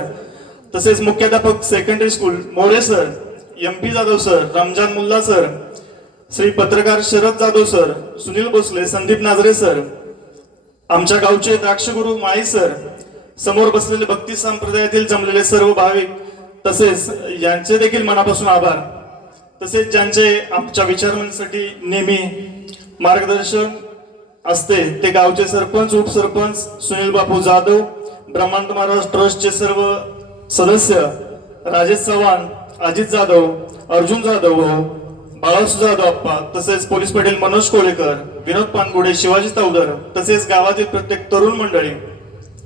तसेच मुख्याध्यापक secondary school More sir, MP Jadhav sir, Ramzan Mulla sir, Shri पत्रकार शरद जाधव सर, सुनील भोसले, संदीप नाजरे सर, आमच्या गावचे द्राक्षगुरु माळी सर, समोर बसलेले भक्ती संप्रदायातील जमलेले सर्व भाविक, तसेच यांचे देखील मनापासून आभार. तसेच ज्यांचे आमच्या विचारमंचसाठी नेहमी मार्गदर्शन असते ते गावचे सरपंच, उपसरपंच सुनील बापू जाधव, ब्रह्मांड महाराज ट्रस्टचे सर्व सदस्य राजेश चव्हाण, अजित जाधव, अर्जुन जाधव, बाळासू जाधव अप्पा, तसेच पोलीस पाटील मनोज कोळेकर, विनोद पानगुडे, शिवाजी तावदर, तसेच गावातील प्रत्येक तरुण मंडळी,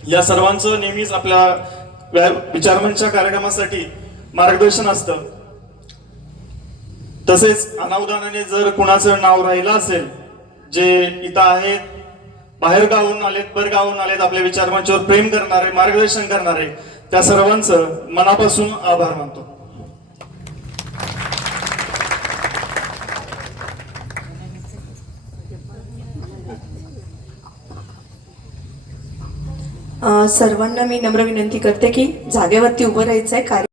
या सर्वांचं नेहमीच आपल्या विचारमंचच्या कार्यक्रमासाठी मार्गदर्शन असतं. तसेच अनावधानाने जर कुणाचं नाव राहिलं असेल, जे इथं आहेत, बाहेर गावून आलेत, परगावून आलेत, आपल्या विचारमंचावर प्रेम करणारे, मार्गदर्शन करणारे, त्या सर्वांचं मनापासून आभार मानतो. सर्वांना मी नम्र विनंती करते की जागेवरती उभं राहायचंय.